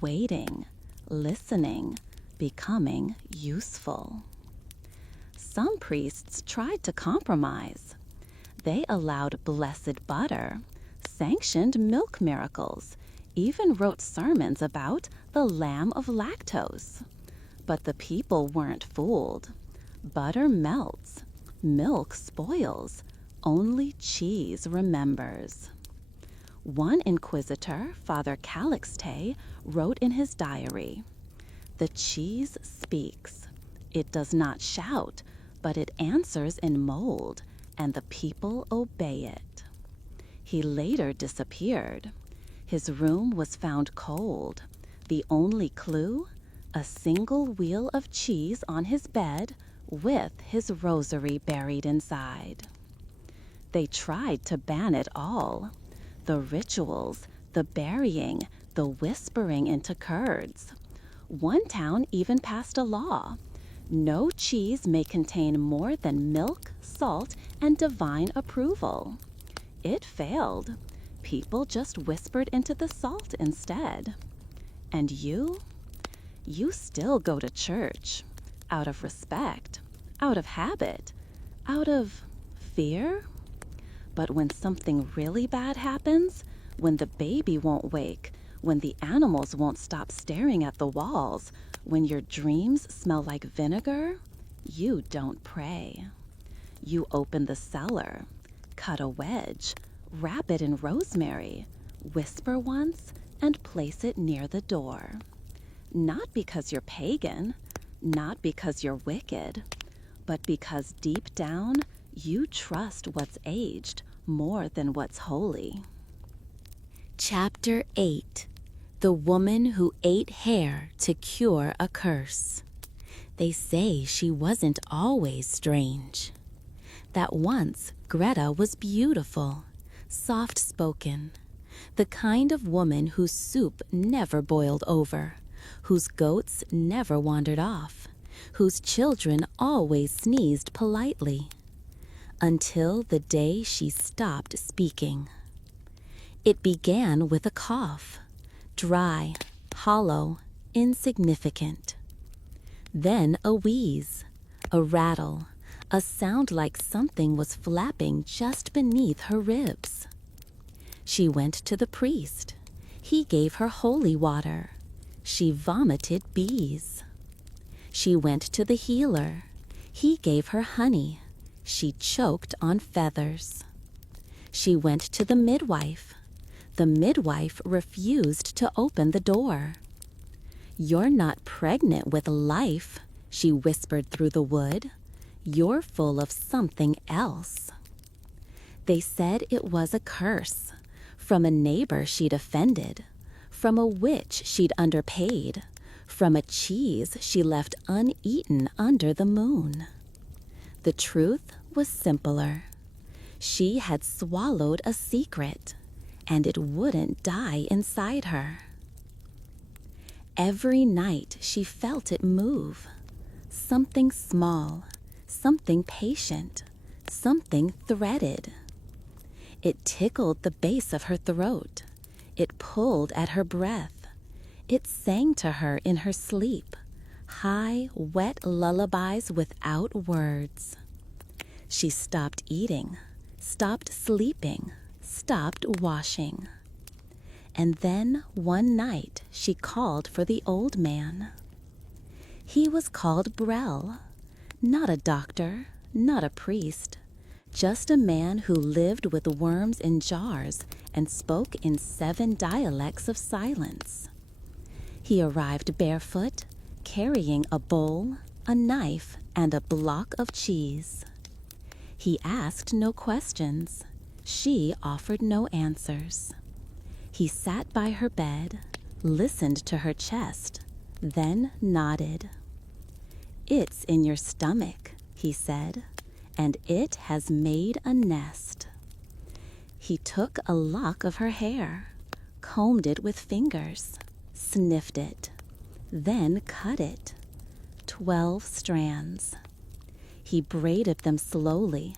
waiting, listening, becoming useful. Some priests tried to compromise. They allowed blessed butter, sanctioned milk miracles, even wrote sermons about the lamb of lactose. But the people weren't fooled. Butter melts, milk spoils, only cheese remembers. One inquisitor, Father Calixte, wrote in his diary, "The cheese speaks. It does not shout, but it answers in mold, and the people obey it. He later disappeared. His room was found cold. The only clue? A single wheel of cheese on his bed with his rosary buried inside. They tried to ban it all. The rituals, the burying, the whispering into curds. One town even passed a law. No cheese may contain more than milk, salt, and divine approval. It failed. People just whispered into the salt instead. And you still go to church. Out of respect, out of habit, out of fear. But when something really bad happens, when the baby won't wake, when the animals won't stop staring at the walls, when your dreams smell like vinegar, you don't pray. You open the cellar, cut a wedge, wrap it in rosemary, whisper once, and place it near the door. Not because you're pagan, not because you're wicked, but because deep down you trust what's aged more than what's holy. Chapter 8. The Woman Who Ate Hair to Cure a Curse. They say she wasn't always strange. That once Greta was beautiful, soft-spoken, the kind of woman whose soup never boiled over, whose goats never wandered off, whose children always sneezed politely, until the day she stopped speaking. It began with a cough, dry, hollow, insignificant. Then a wheeze, a rattle, a sound like something was flapping just beneath her ribs. She went to the priest. He gave her holy water. She vomited bees. She went to the healer. He gave her honey. She choked on feathers. She went to the midwife. The midwife refused to open the door. "You're not pregnant with life," she whispered through the wood. "You're full of something else." They said it was a curse, from a neighbor she'd offended, from a witch she'd underpaid, from a cheese she left uneaten under the moon. The truth was simpler. She had swallowed a secret, and it wouldn't die inside her. Every night she felt it move. Something small, something patient, something threaded. It tickled the base of her throat. It pulled at her breath. It sang to her in her sleep, high, wet lullabies without words. She stopped eating, stopped sleeping, stopped washing. And then one night she called for the old man. He was called Brel, not a doctor, not a priest, just a man who lived with worms in jars and spoke in 7 dialects of silence. He arrived barefoot, carrying a bowl, a knife, and a block of cheese. He asked no questions. She offered no answers. He sat by her bed, listened to her chest, then nodded. "It's in your stomach," he said, "and it has made a nest." He took a lock of her hair, combed it with fingers, sniffed it, then cut it. 12 strands. He braided them slowly,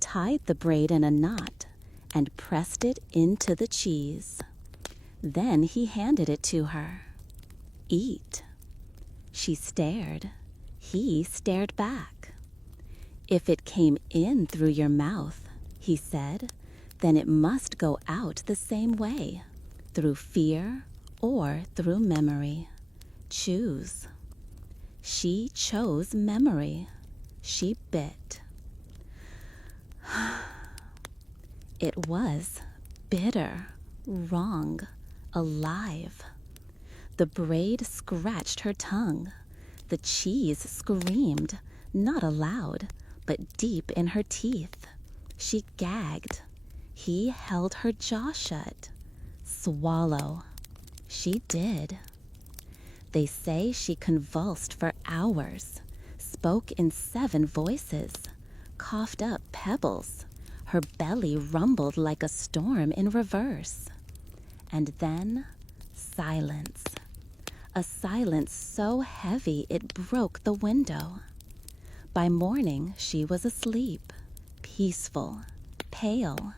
tied the braid in a knot, and pressed it into the cheese. Then he handed it to her. "Eat." She stared. He stared back. "If it came in through your mouth," he said, "then it must go out the same way, through fear or through memory. Choose." She chose memory. She bit. It was bitter, wrong, alive. The braid scratched her tongue. The cheese screamed, not aloud, but deep in her teeth. She gagged. He held her jaw shut. Swallow. She did. They say she convulsed for hours, spoke in 7 voices, coughed up pebbles. Her belly rumbled like a storm in reverse. And then silence. A silence so heavy it broke the window. By morning she was asleep, peaceful, pale,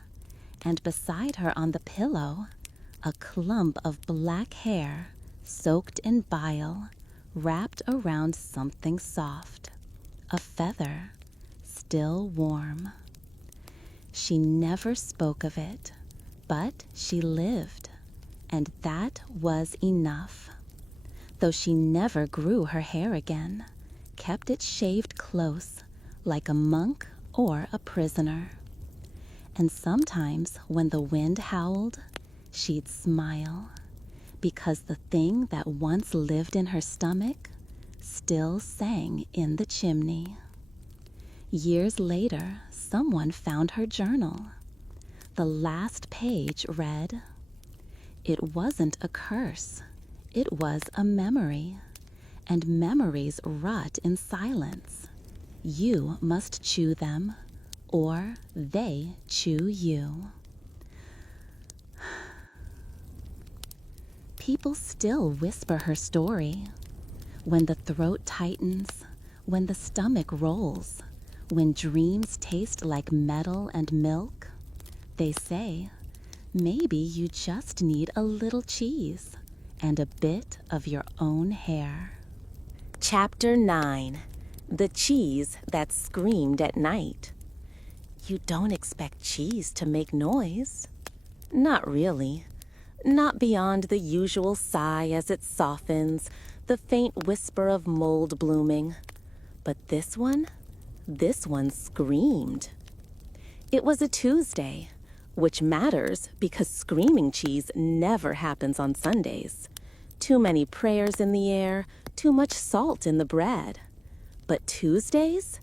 and beside her on the pillow, a clump of black hair, soaked in bile, wrapped around something soft, a feather, still warm. She never spoke of it, but she lived, and that was enough. Though she never grew her hair again, kept it shaved close, like a monk or a prisoner. And sometimes when the wind howled, she'd smile, because the thing that once lived in her stomach still sang in the chimney. Years later, someone found her journal. The last page read, "It wasn't a curse. It was a memory, and memories rot in silence. You must chew them, or they chew you." People still whisper her story. When the throat tightens, when the stomach rolls, when dreams taste like metal and milk, they say, maybe you just need a little cheese and a bit of your own hair. Chapter 9. The Cheese That Screamed at Night. You don't expect cheese to make noise. Not really. Not beyond the usual sigh as it softens, the faint whisper of mold blooming. But this one screamed. It was a Tuesday, which matters because screaming cheese never happens on Sundays. Too many prayers in the air, too much salt in the bread. But Tuesdays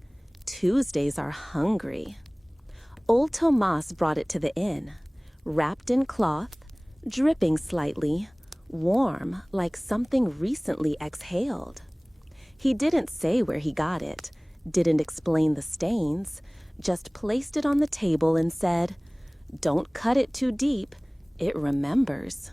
are hungry. Old Tomas brought it to the inn, wrapped in cloth, dripping slightly, warm like something recently exhaled. He didn't say where he got it, didn't explain the stains, just placed it on the table and said, "Don't cut it too deep, it remembers."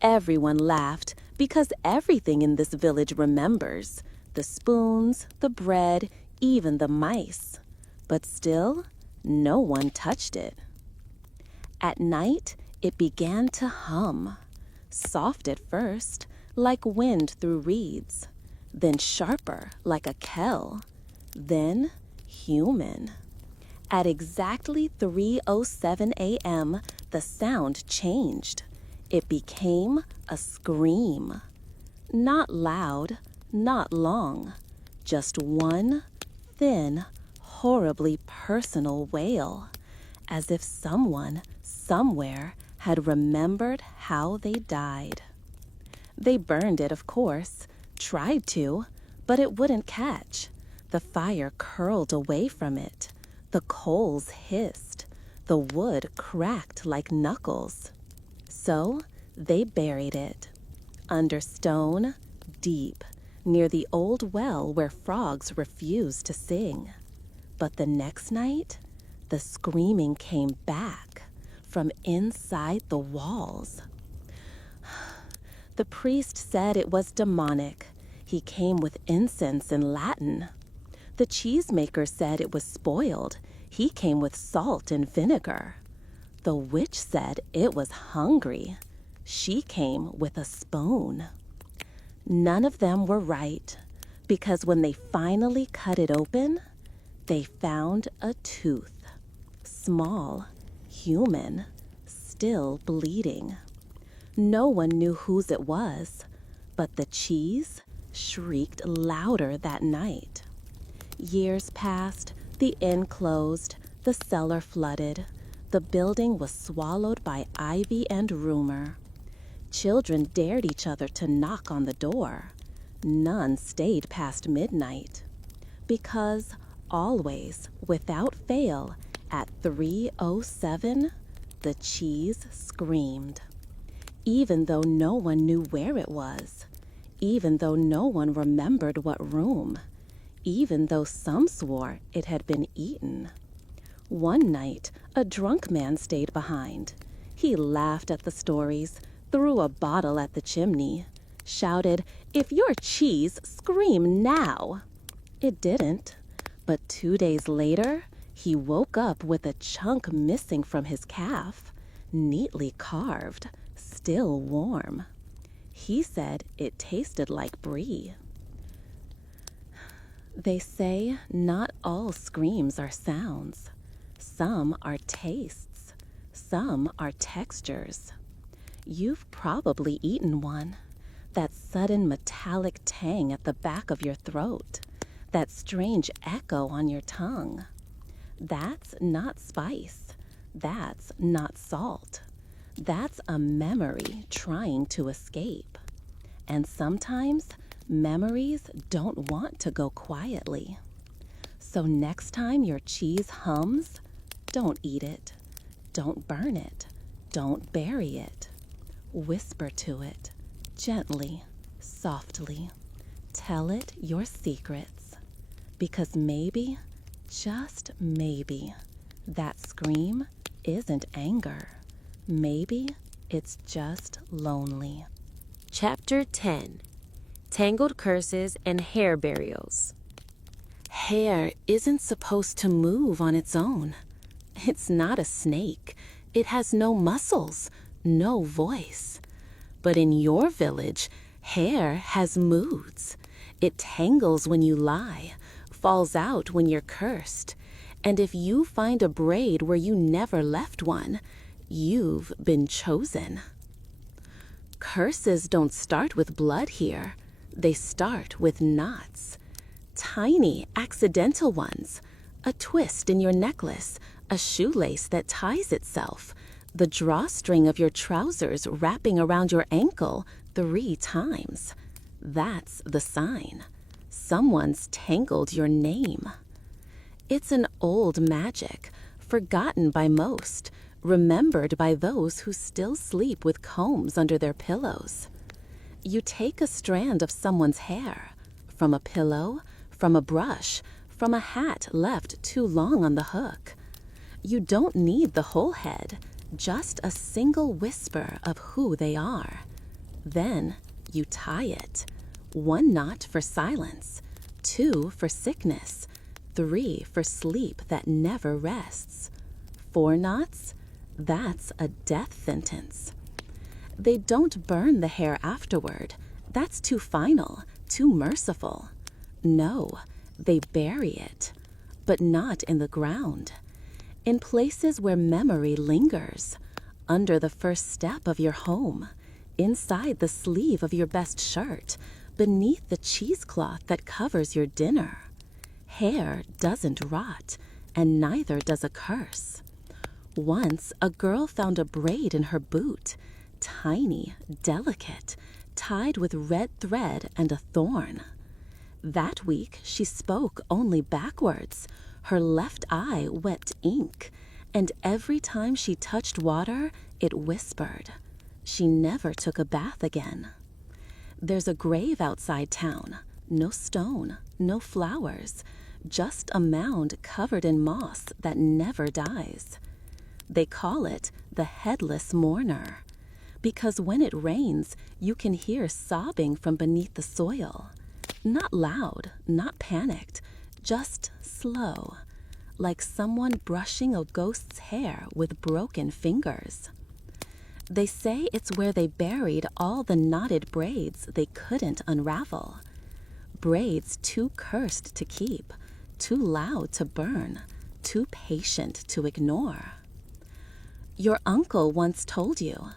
Everyone laughed because everything in this village remembers, the spoons, the bread, even the mice. But still, no one touched it. At night, it began to hum, soft at first, like wind through reeds, then sharper, like a kell, then human. At exactly 3:07 a.m., the sound changed. It became a scream. Not loud, not long, just one thin, horribly personal wail, as if someone, somewhere, had remembered how they died. They burned it, of course, tried to, but it wouldn't catch. The fire curled away from it. The coals hissed. The wood cracked like knuckles. So they buried it, under stone, deep, near the old well where frogs refused to sing. But the next night, the screaming came back from inside the walls. The priest said it was demonic. He came with incense in Latin. The cheesemaker said it was spoiled. He came with salt and vinegar. The witch said it was hungry. She came with a spoon. None of them were right, because when they finally cut it open, they found a tooth. Small, human, still bleeding. No one knew whose it was, but the cheese shrieked louder that night. Years passed, the inn closed, the cellar flooded. The building was swallowed by ivy and rumor. Children dared each other to knock on the door. None stayed past midnight, because always, without fail, at 3:07, the cheese screamed. Even though no one knew where it was, even though no one remembered what room, even though some swore it had been eaten. One night, a drunk man stayed behind. He laughed at the stories, threw a bottle at the chimney, shouted, "If your cheese, scream now!" It didn't, but 2 days later, he woke up with a chunk missing from his calf, neatly carved, still warm. He said it tasted like brie. They say not all screams are sounds. Some are tastes. Some are textures. You've probably eaten one. That sudden metallic tang at the back of your throat. That strange echo on your tongue. That's not spice. That's not salt. That's a memory trying to escape. And sometimes memories don't want to go quietly. So next time your cheese hums, don't eat it. Don't burn it. Don't bury it. Whisper to it, gently, softly. Tell it your secrets. Because maybe, just maybe, that scream isn't anger. Maybe it's just lonely. Chapter 10. Tangled Curses and Hair Burials. Hair isn't supposed to move on its own. It's not a snake. It has no muscles, no voice. But in your village, hair has moods. It tangles when you lie, falls out when you're cursed. And if you find a braid where you never left one, you've been chosen. Curses don't start with blood here. They start with knots. Tiny, accidental ones. A twist in your necklace, a shoelace that ties itself, the drawstring of your trousers wrapping around your ankle 3 times. That's the sign. Someone's tangled your name. It's an old magic, forgotten by most, remembered by those who still sleep with combs under their pillows. You take a strand of someone's hair, from a pillow, from a brush, from a hat left too long on the hook. You don't need the whole head, just a single whisper of who they are. Then you tie it. 1 knot for silence, 2 for sickness, 3 for sleep that never rests. 4 knots? That's a death sentence. They don't burn the hair afterward. That's too final, too merciful. No, they bury it, but not in the ground. In places where memory lingers, under the first step of your home, inside the sleeve of your best shirt, beneath the cheesecloth that covers your dinner. Hair doesn't rot, and neither does a curse. Once, a girl found a braid in her boot, tiny, delicate, tied with red thread and a thorn. That week, she spoke only backwards, her left eye wet ink, and every time she touched water, it whispered. She never took a bath again. There's a grave outside town, no stone, no flowers, just a mound covered in moss that never dies. They call it the headless mourner, because when it rains, you can hear sobbing from beneath the soil. Not loud, not panicked, just slow, like someone brushing a ghost's hair with broken fingers. They say it's where they buried all the knotted braids they couldn't unravel. Braids too cursed to keep, too loud to burn, too patient to ignore. Your uncle once told you,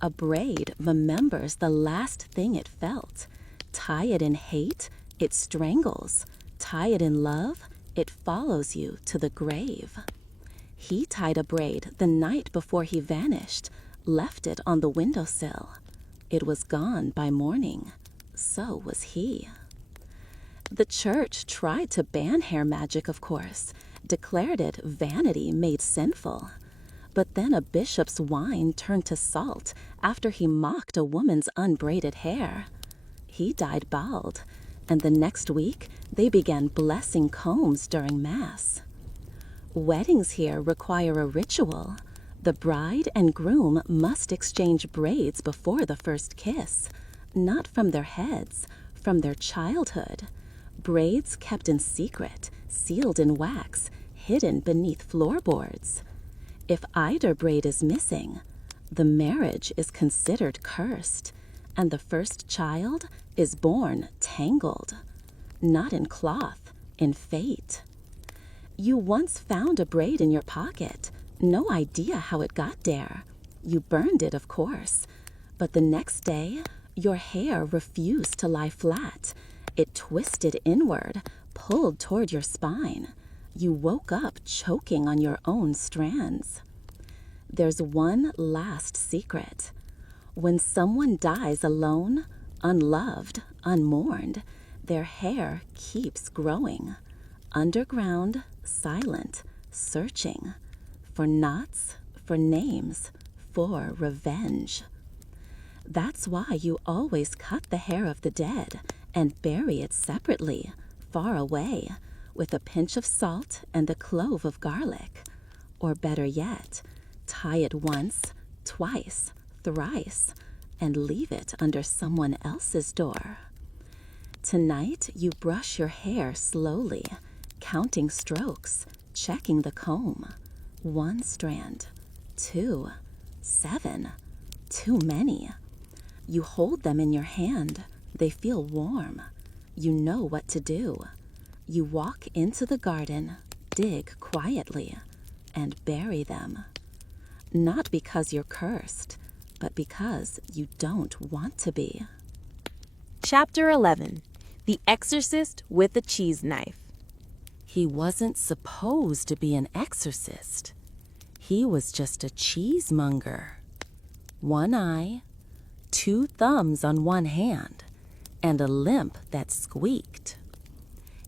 a braid remembers the last thing it felt. Tie it in hate, it strangles. Tie it in love, it follows you to the grave. He tied a braid the night before he vanished, left it on the windowsill. It was gone by morning. so was he. The church tried to ban hair magic, of course, declared it vanity made sinful. But then a bishop's wine turned to salt after he mocked a woman's unbraided hair. He died bald, and the next week they began blessing combs during Mass. Weddings here require a ritual. The bride and groom must exchange braids before the first kiss, not from their heads, from their childhood. Braids kept in secret, sealed in wax, hidden beneath floorboards. If either braid is missing, the marriage is considered cursed, and the first child is born tangled, not in cloth, in fate. You once found a braid in your pocket, no idea how it got there. You burned it, of course, but the next day, your hair refused to lie flat. It twisted inward, pulled toward your spine. You woke up choking on your own strands. There's one last secret. When someone dies alone, unloved, unmourned, their hair keeps growing. Underground, silent, searching. For knots, for names, for revenge. That's why you always cut the hair of the dead and bury it separately, far away, with a pinch of salt and a clove of garlic. Or better yet, tie it once, twice, thrice, and leave it under someone else's door. Tonight, you brush your hair slowly, counting strokes, checking the comb. 1 strand, 2, 7, too many. You hold them in your hand. They feel warm. You know what to do. You walk into the garden, dig quietly, and bury them. Not because you're cursed, but because you don't want to be. Chapter 11. The Exorcist with a Cheese Knife. He wasn't supposed to be an exorcist. He was just a cheesemonger. 1 eye, 2 thumbs on 1 hand, and a limp that squeaked.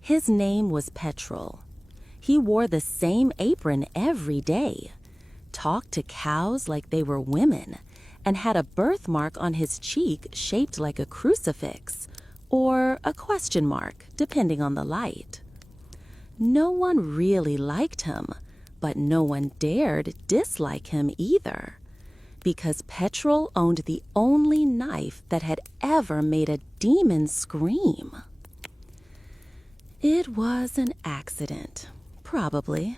His name was Petrol. He wore the same apron every day, talked to cows like they were women, and had a birthmark on his cheek shaped like a crucifix, or a question mark, depending on the light. No one really liked him, but no one dared dislike him either, because Petrol owned the only knife that had ever made a demon scream. It was an accident, probably.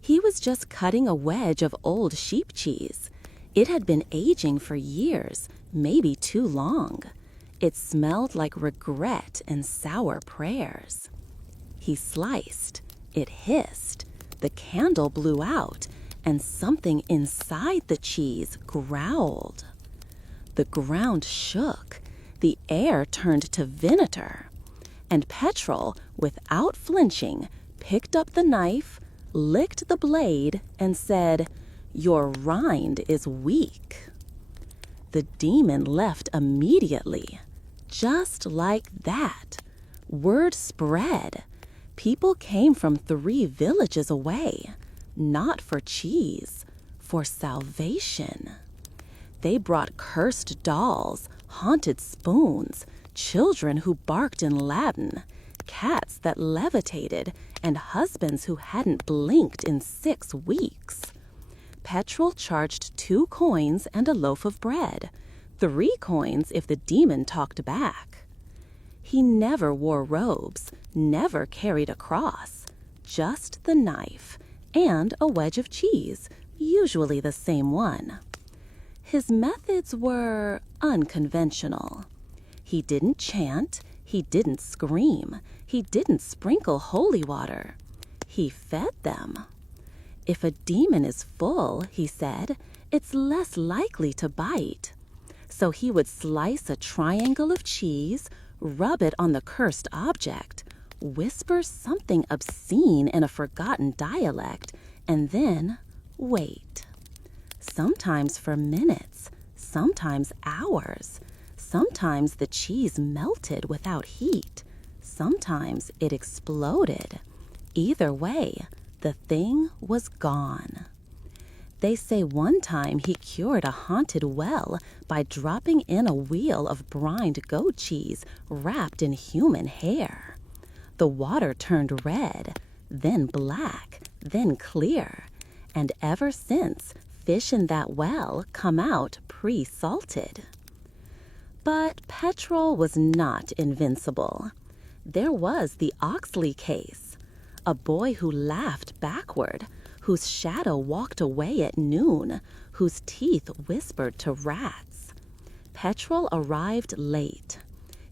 He was just cutting a wedge of old sheep cheese. It had been aging for years, maybe too long. It smelled like regret and sour prayers. He sliced. It hissed. The candle blew out, and something inside the cheese growled. The ground shook. The air turned to vinegar. And Petrol, without flinching, picked up the knife, licked the blade, and said, "Your rind is weak." The demon left immediately. Just like that. Word spread. People came from 3 villages away, not for cheese, for salvation. They brought cursed dolls, haunted spoons, children who barked in Latin, cats that levitated, and husbands who hadn't blinked in 6 weeks. Petrol charged 2 coins and a loaf of bread, 3 coins if the demon talked back. He never wore robes, never carried a cross, just the knife and a wedge of cheese, usually the same one. His methods were unconventional. He didn't chant, he didn't scream, he didn't sprinkle holy water. He fed them. If a demon is full, he said, it's less likely to bite. So he would slice a triangle of cheese, rub it on the cursed object, whisper something obscene in a forgotten dialect, and then wait. Sometimes for minutes, sometimes hours, Sometimes the cheese melted without heat. Sometimes it exploded. Either way, the thing was gone. They say one time he cured a haunted well by dropping in a wheel of brined goat cheese wrapped in human hair. The water turned red, then black, then clear, and ever since, fish in that well come out pre-salted. But petrol was not invincible. There was the Oxley case, a boy who laughed backward, whose shadow walked away at noon, whose teeth whispered to rats. Petrol arrived late.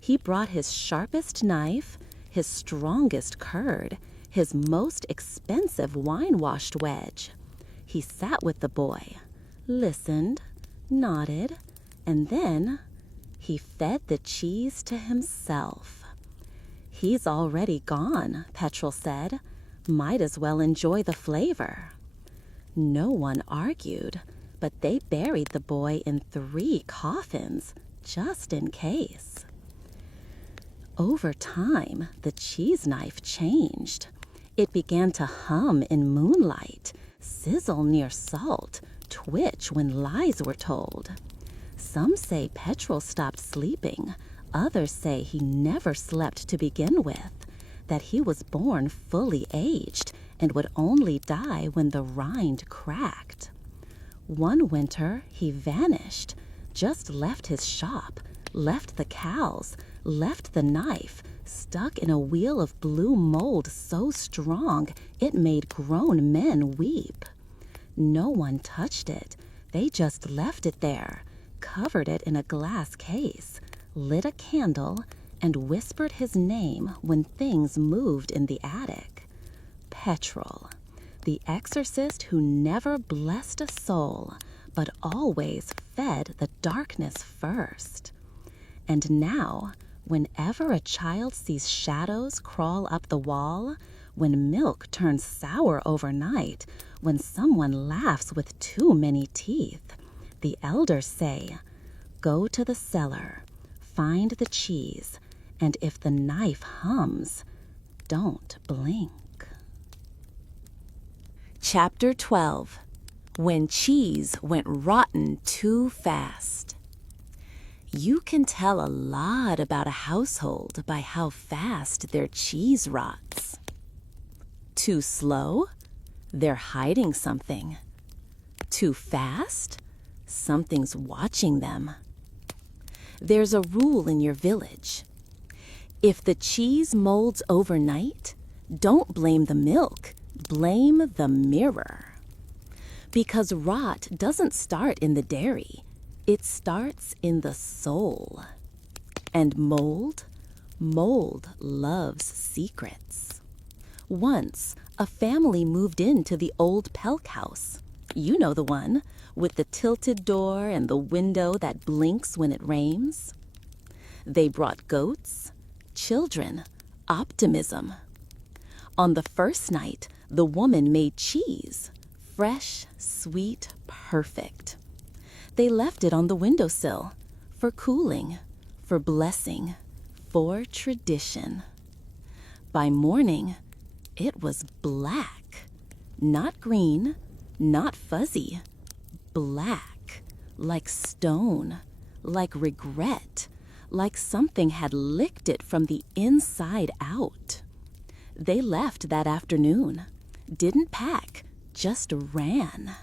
He brought his sharpest knife, his strongest curd, his most expensive wine-washed wedge. He sat with the boy, listened, nodded, and then he fed the cheese to himself. "He's already gone," Petrol said. "Might as well enjoy the flavor." No one argued, but they buried the boy in 3 coffins, just in case. Over time, the cheese knife changed. It began to hum in moonlight, sizzle near salt, twitch when lies were told. Some say Petrol stopped sleeping. Others say he never slept to begin with, that he was born fully aged and would only die when the rind cracked. One winter he vanished, just left his shop, left the cows, left the knife, stuck in a wheel of blue mold so strong it made grown men weep. No one touched it. They just left it there, covered it in a glass case, lit a candle, and whispered his name when things moved in the attic. Petrol, the exorcist who never blessed a soul, but always fed the darkness first. And now, whenever a child sees shadows crawl up the wall, when milk turns sour overnight, when someone laughs with too many teeth, the elders say, "Go to the cellar, find the cheese, and if the knife hums, don't blink." Chapter 12. When Cheese Went Rotten Too Fast. You can tell a lot about a household by how fast their cheese rots. Too slow? They're hiding something. Too fast? Something's watching them. There's a rule in your village. If the cheese molds overnight, don't blame the milk, blame the mirror. Because rot doesn't start in the dairy, it starts in the soul. And mold loves secrets. Once, a family moved into the old Pelk house. You know the one, with the tilted door and the window that blinks when it rains. They brought goats, children, optimism. On the first night, the woman made cheese, fresh, sweet, perfect. They left it on the windowsill for cooling, for blessing, for tradition. By morning, it was black, not green, not fuzzy, black, like stone, like regret, like something had licked it from the inside out. They left that afternoon, didn't pack, just ran.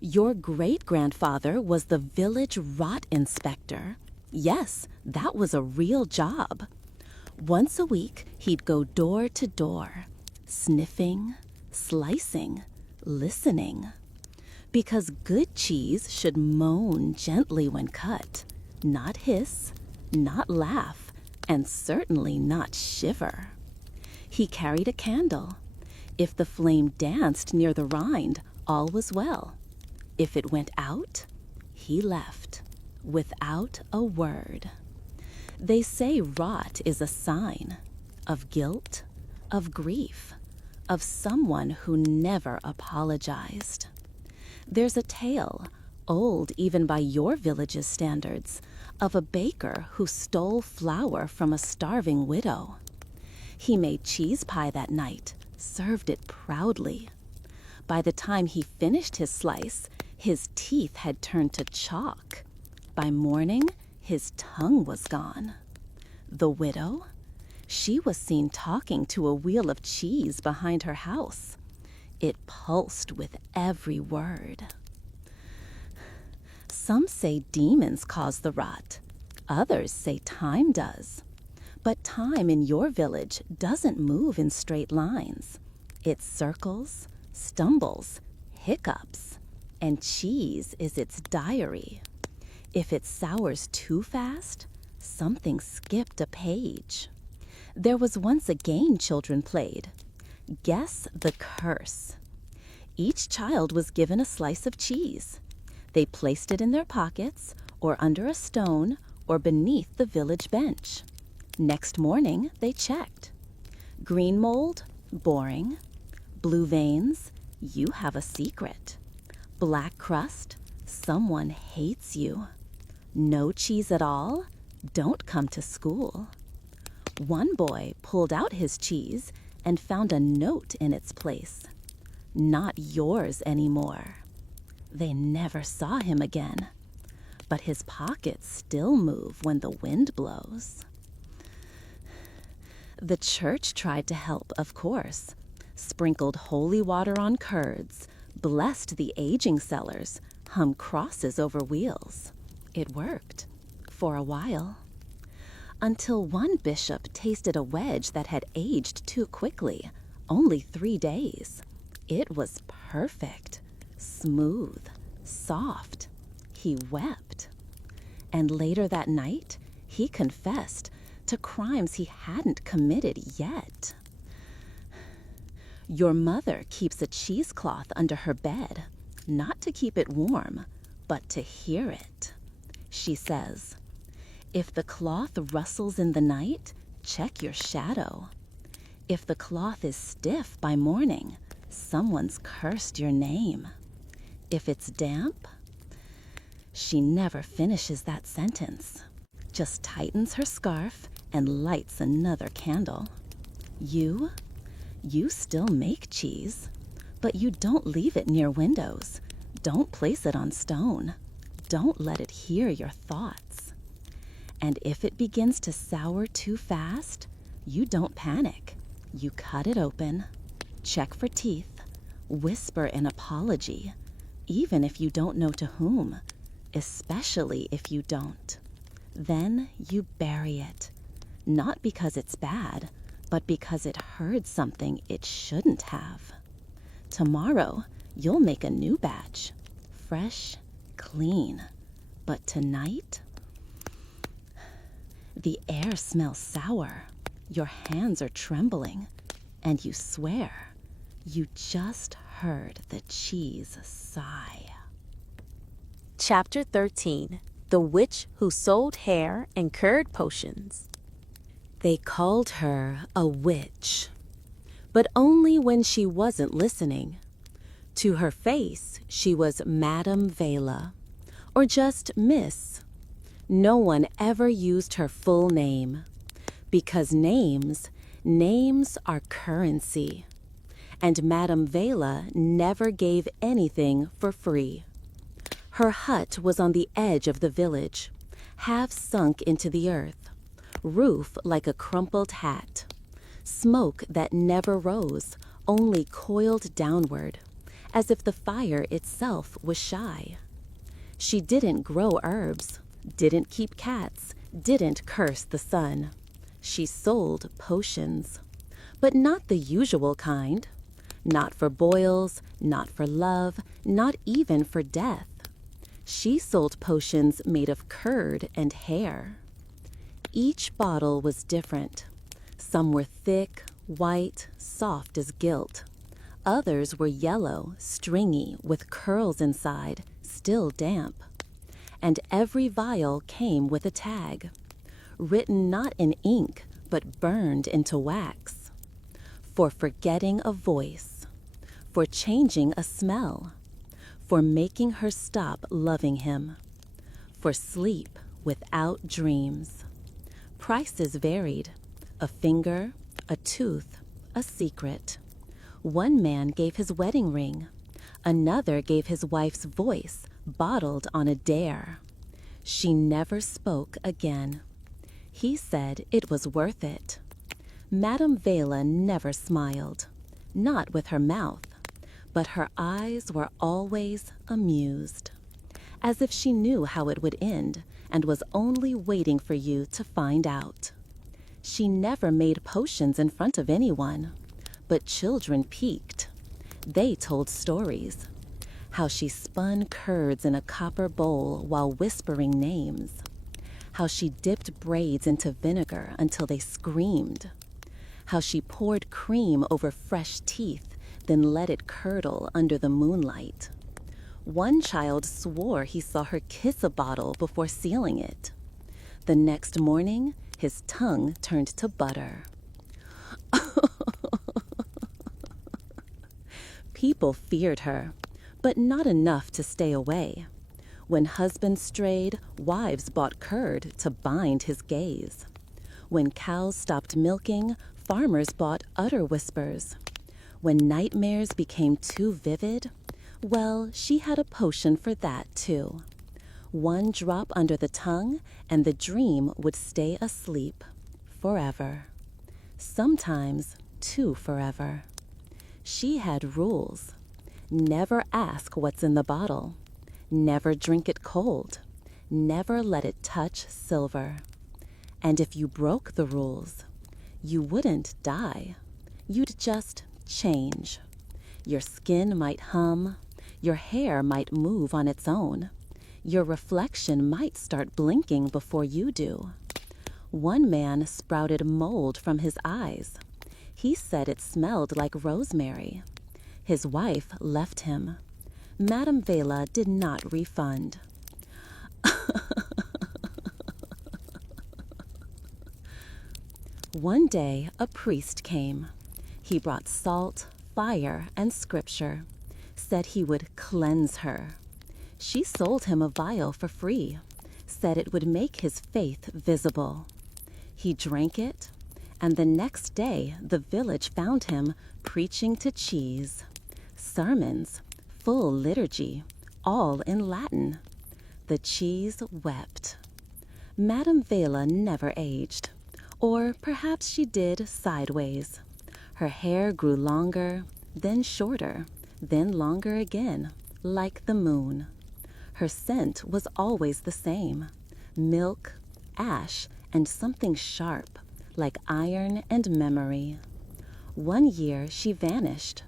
Your great-grandfather was the village rot inspector. Yes, that was a real job. Once a week, he'd go door to door, sniffing, slicing, listening. Because good cheese should moan gently when cut, not hiss, not laugh, and certainly not shiver. He carried a candle. If the flame danced near the rind, all was well. If it went out, he left, without a word. They say rot is a sign of guilt, of grief, of someone who never apologized. There's a tale, old even by your village's standards, of a baker who stole flour from a starving widow. He made cheese pie that night, served it proudly. By the time he finished his slice, his teeth had turned to chalk. By morning, his tongue was gone. The widow? She was seen talking to a wheel of cheese behind her house. It pulsed with every word. Some say demons cause the rot. Others say time does. But time in your village doesn't move in straight lines. It circles, stumbles, hiccups, and cheese is its diary. If it sours too fast, something skipped a page. There was once a game children played. Guess the curse. Each child was given a slice of cheese. They placed it in their pockets, or under a stone, or beneath the village bench. Next morning, they checked. Green mold? Boring. Blue veins? You have a secret. Black crust? Someone hates you. No cheese at all? Don't come to school. One boy pulled out his cheese and found a note in its place. Not yours anymore. They never saw him again, but his pockets still move when the wind blows. The church tried to help, of course, sprinkled holy water on curds, blessed the aging cellars, hung crosses over wheels. It worked, for a while. Until one bishop tasted a wedge that had aged too quickly, only 3 days. It was perfect, smooth, soft. He wept. And later that night, he confessed to crimes he hadn't committed yet. Your mother keeps a cheesecloth under her bed, not to keep it warm, but to hear it. She says, if the cloth rustles in the night, check your shadow. If the cloth is stiff by morning, someone's cursed your name. If it's damp, she never finishes that sentence, just tightens her scarf and lights another candle. You still make cheese, but you don't leave it near windows. Don't place it on stone. Don't let it hear your thoughts. And if it begins to sour too fast, you don't panic. You cut it open, check for teeth, whisper an apology, even if you don't know to whom, especially if you don't. Then you bury it, not because it's bad, but because it heard something it shouldn't have. Tomorrow, you'll make a new batch, fresh, clean. But tonight, the air smells sour, your hands are trembling, and you swear you just heard the cheese sigh. Chapter 13. The Witch Who Sold Hair and Curd Potions. They called her a witch, but only when she wasn't listening. To her face, she was Madame Vela, or just Miss. No one ever used her full name, because names are currency, and Madame Vela never gave anything for free. Her hut was on the edge of the village, half sunk into the earth, roof like a crumpled hat, smoke that never rose, only coiled downward, as if the fire itself was shy. She didn't grow herbs, didn't keep cats, didn't curse the sun. She sold potions, but not the usual kind. Not for boils, not for love, not even for death. She sold potions made of curd and hair. Each bottle was different. Some were thick, white, soft as gilt. Others were yellow, stringy, with curls inside, still damp. And every vial came with a tag, written not in ink, but burned into wax. For forgetting a voice, for changing a smell, for making her stop loving him, for sleep without dreams. Prices varied: a finger, a tooth, a secret. One man gave his wedding ring. Another gave his wife's voice, bottled on a dare. She never spoke again. He said it was worth it. Madame Vela never smiled, not with her mouth, but her eyes were always amused, as if she knew how it would end and was only waiting for you to find out. She never made potions in front of anyone, but children peeked. They told stories, how she spun curds in a copper bowl while whispering names, how she dipped braids into vinegar until they screamed, how she poured cream over fresh teeth, then let it curdle under the moonlight. One child swore he saw her kiss a bottle before sealing it. The next morning, his tongue turned to butter. People feared her, but not enough to stay away. When husbands strayed, wives bought curd to bind his gaze. When cows stopped milking, farmers bought udder whispers. When nightmares became too vivid, well, she had a potion for that too. One drop under the tongue, and the dream would stay asleep forever. Sometimes two forever. She had rules. Never ask what's in the bottle. Never drink it cold. Never let it touch silver. And if you broke the rules, you wouldn't die. You'd just change. Your skin might hum. Your hair might move on its own. Your reflection might start blinking before you do. One man sprouted mold from his eyes. He said it smelled like rosemary. His wife left him. Madame Vela did not refund. One day a priest came. He brought salt, fire, and scripture, said he would cleanse her. She sold him a vial for free, said it would make his faith visible. He drank it, and the next day the village found him preaching to cheese. Sermons, full liturgy, all in Latin. The cheese wept. Madame Vela never aged, or perhaps she did sideways. Her hair grew longer, then shorter, then longer again, like the moon. Her scent was always the same: milk, ash, and something sharp, like iron and memory. One year she vanished,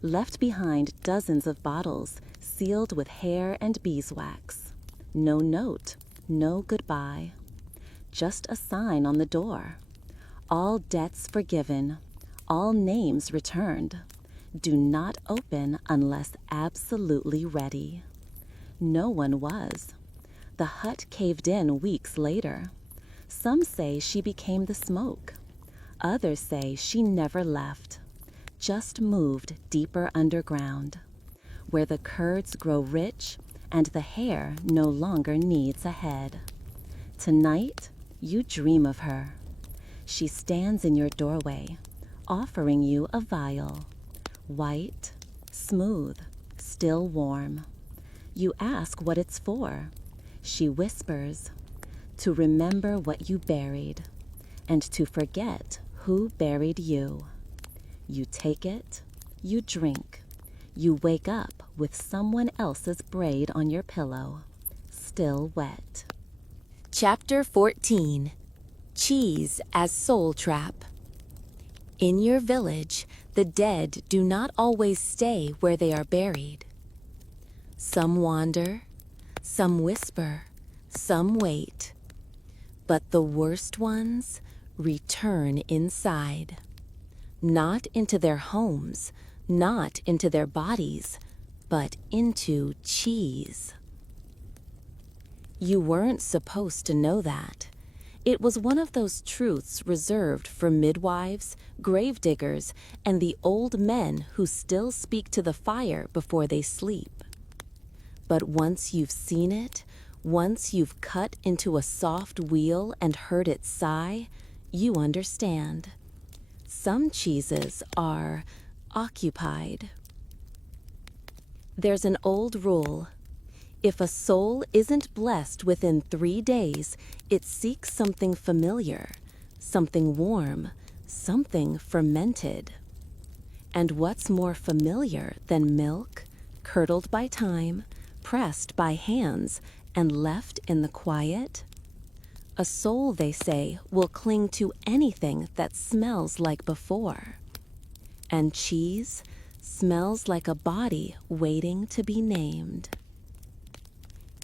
left behind dozens of bottles sealed with hair and beeswax. No note, no goodbye. Just a sign on the door. All debts forgiven, all names returned. Do not open unless absolutely ready. No one was. The hut caved in weeks later. Some say she became the smoke. Others say she never left, just moved deeper underground, where the curds grow rich and the hair no longer needs a head. Tonight, you dream of her. She stands in your doorway, offering you a vial, white, smooth, still warm. You ask what it's for. She whispers, to remember what you buried, and to forget who buried you. You take it, you drink, you wake up with someone else's braid on your pillow, still wet. Chapter 14. Cheese as Soul Trap. In your village, the dead do not always stay where they are buried. Some wander, some whisper, some wait. But the worst ones return inside. Not into their homes, not into their bodies, but into cheese. You weren't supposed to know that. It was one of those truths reserved for midwives, gravediggers, and the old men who still speak to the fire before they sleep. But once you've seen it, once you've cut into a soft wheel and heard it sigh, you understand. Some cheeses are occupied. There's an old rule. If a soul isn't blessed within 3 days, it seeks something familiar, something warm, something fermented. And what's more familiar than milk, curdled by time, pressed by hands, and left in the quiet? A soul, they say, will cling to anything that smells like before. And cheese smells like a body waiting to be named.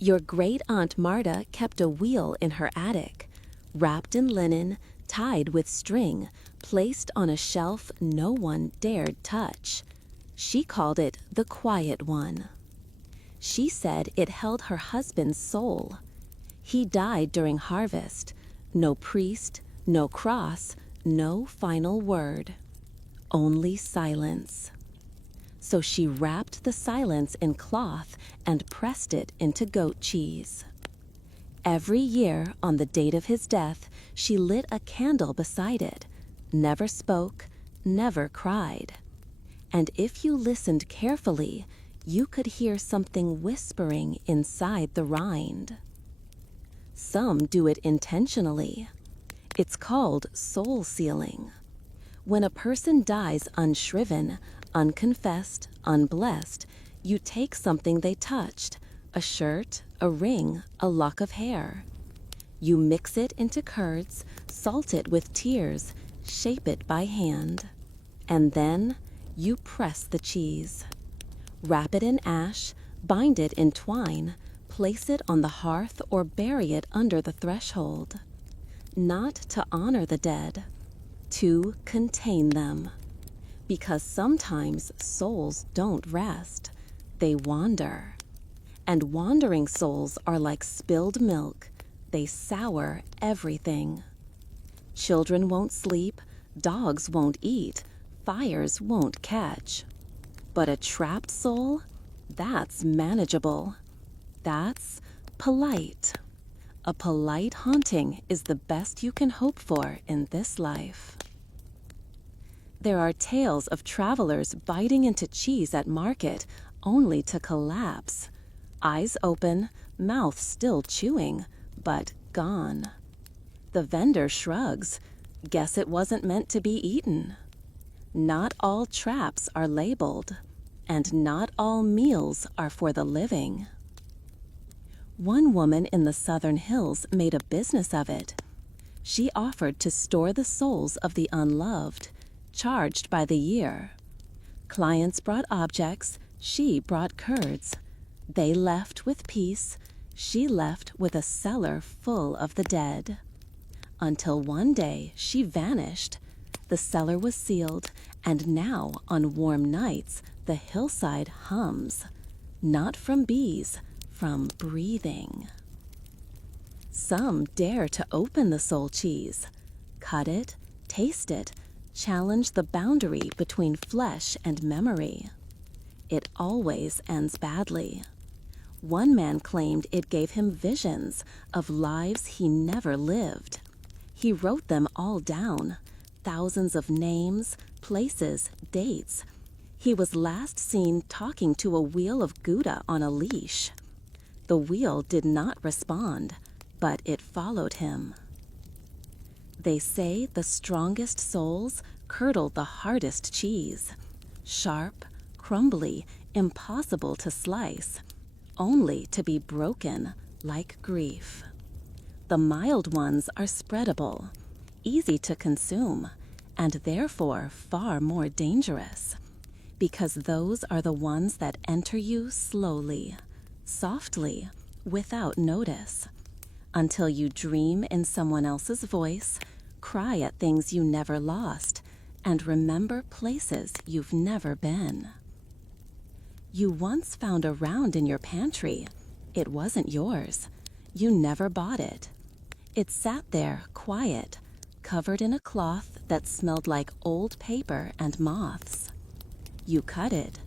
Your great-aunt Marta kept a wheel in her attic, wrapped in linen, tied with string, placed on a shelf no one dared touch. She called it the Quiet One. She said it held her husband's soul. He died during harvest. No priest, no cross, no final word. Only silence. So she wrapped the silence in cloth and pressed it into goat cheese. Every year, on the date of his death, she lit a candle beside it, never spoke, never cried. And if you listened carefully, you could hear something whispering inside the rind. Some do it intentionally. It's called soul sealing. When a person dies unshriven, unconfessed, unblessed, you take something they touched, a shirt, a ring, a lock of hair. You mix it into curds, salt it with tears, shape it by hand. And then you press the cheese. Wrap it in ash, bind it in twine, place it on the hearth or bury it under the threshold. Not to honor the dead, to contain them. Because sometimes souls don't rest, they wander. And wandering souls are like spilled milk, they sour everything. Children won't sleep, dogs won't eat, fires won't catch. But a trapped soul, that's manageable. That's polite. A polite haunting is the best you can hope for in this life. There are tales of travelers biting into cheese at market only to collapse. Eyes open, mouth still chewing, but gone. The vendor shrugs. Guess it wasn't meant to be eaten. Not all traps are labeled, and not all meals are for the living. One woman in the southern hills made a business of it. She offered to store the souls of the unloved, charged by the year. Clients brought objects, she brought curds. They left with peace, she left with a cellar full of the dead. Until one day she vanished. The cellar was sealed, and now on warm nights the hillside hums. Not from bees, from breathing. Some dare to open the soul cheese, cut it, taste it, challenge the boundary between flesh and memory. It always ends badly. One man claimed it gave him visions of lives he never lived. He wrote them all down, thousands of names, places, dates. He was last seen talking to a wheel of Gouda on a leash. The wheel did not respond, but it followed him. They say the strongest souls curdle the hardest cheese. Sharp, crumbly, impossible to slice, only to be broken like grief. The mild ones are spreadable, easy to consume, and therefore far more dangerous, because those are the ones that enter you slowly, softly, without notice, until you dream in someone else's voice, cry at things you never lost, and remember places you've never been. You once found a round in your pantry. It wasn't yours. You never bought it. It sat there, quiet, covered in a cloth that smelled like old paper and moths. You cut it.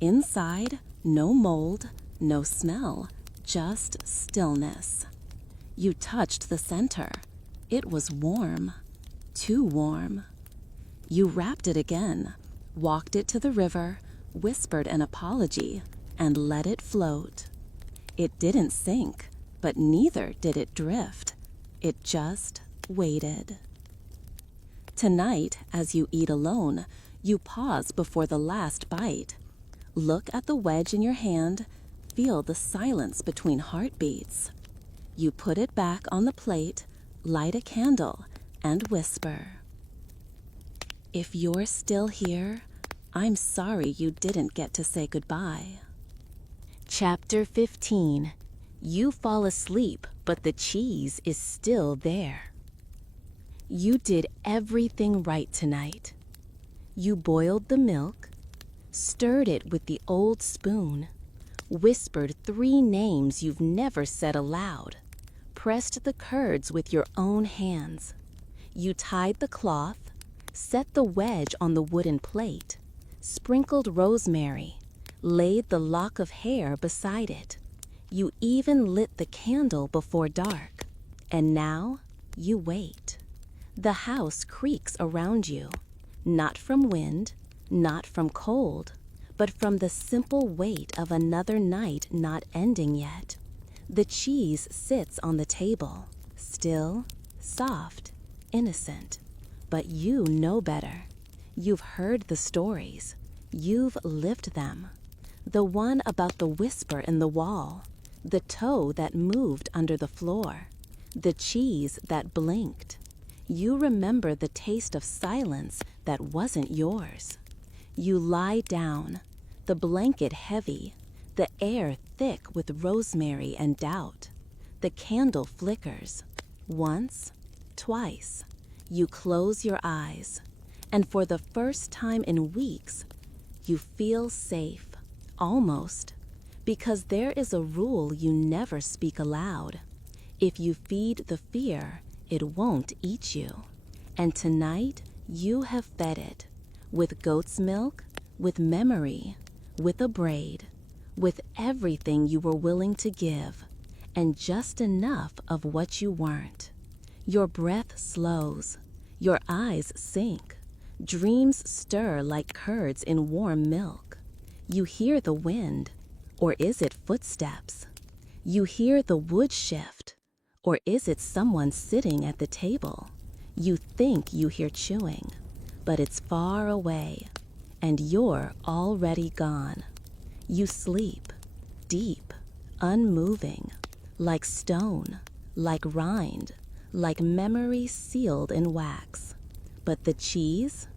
Inside, no mold, No smell, just stillness. You touched the center. It was warm, too warm. You wrapped it again, walked it to the river, whispered an apology, and let it float. It didn't sink, but neither did it drift. It just waited. Tonight, as you eat alone, you pause before the last bite. Look at the wedge in your hand, feel the silence between heartbeats. You put it back on the plate, light a candle, and whisper. If you're still here, I'm sorry you didn't get to say goodbye. Chapter 15. You fall asleep, but the cheese is still there. You did everything right tonight. You boiled the milk, stirred it with the old spoon, whispered 3 names you've never said aloud, pressed the curds with your own hands. You tied the cloth, set the wedge on the wooden plate, sprinkled rosemary, laid the lock of hair beside it. You even lit the candle before dark. And now you wait. The house creaks around you, not from wind, not from cold, but from the simple weight of another night not ending yet. The cheese sits on the table, still, soft, innocent. But you know better. You've heard the stories. You've lived them. The one about the whisper in the wall, the toe that moved under the floor, the cheese that blinked. You remember the taste of silence that wasn't yours. You lie down, the blanket heavy, the air thick with rosemary and doubt. The candle flickers. Once, twice. You close your eyes, and for the first time in weeks, you feel safe, almost, because there is a rule you never speak aloud. If you feed the fear, it won't eat you. And tonight, you have fed it, with goat's milk, with memory, with a braid, with everything you were willing to give, and just enough of what you weren't. Your breath slows, your eyes sink, dreams stir like curds in warm milk. You hear the wind, or is it footsteps? You hear the wood shift, or is it someone sitting at the table? You think you hear chewing, but it's far away, and you're already gone. You sleep, deep, unmoving, like stone, like rind, like memory sealed in wax. But the cheese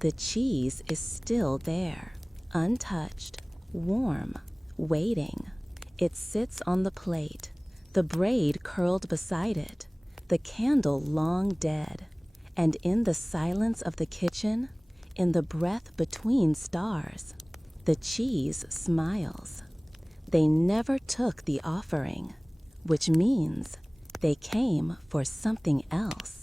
is still there, untouched, warm, waiting. It sits on the plate, the braid curled beside it, the candle long dead. And in the silence of the kitchen, in the breath between stars, the cheese smiles. They never took the offering, which means they came for something else.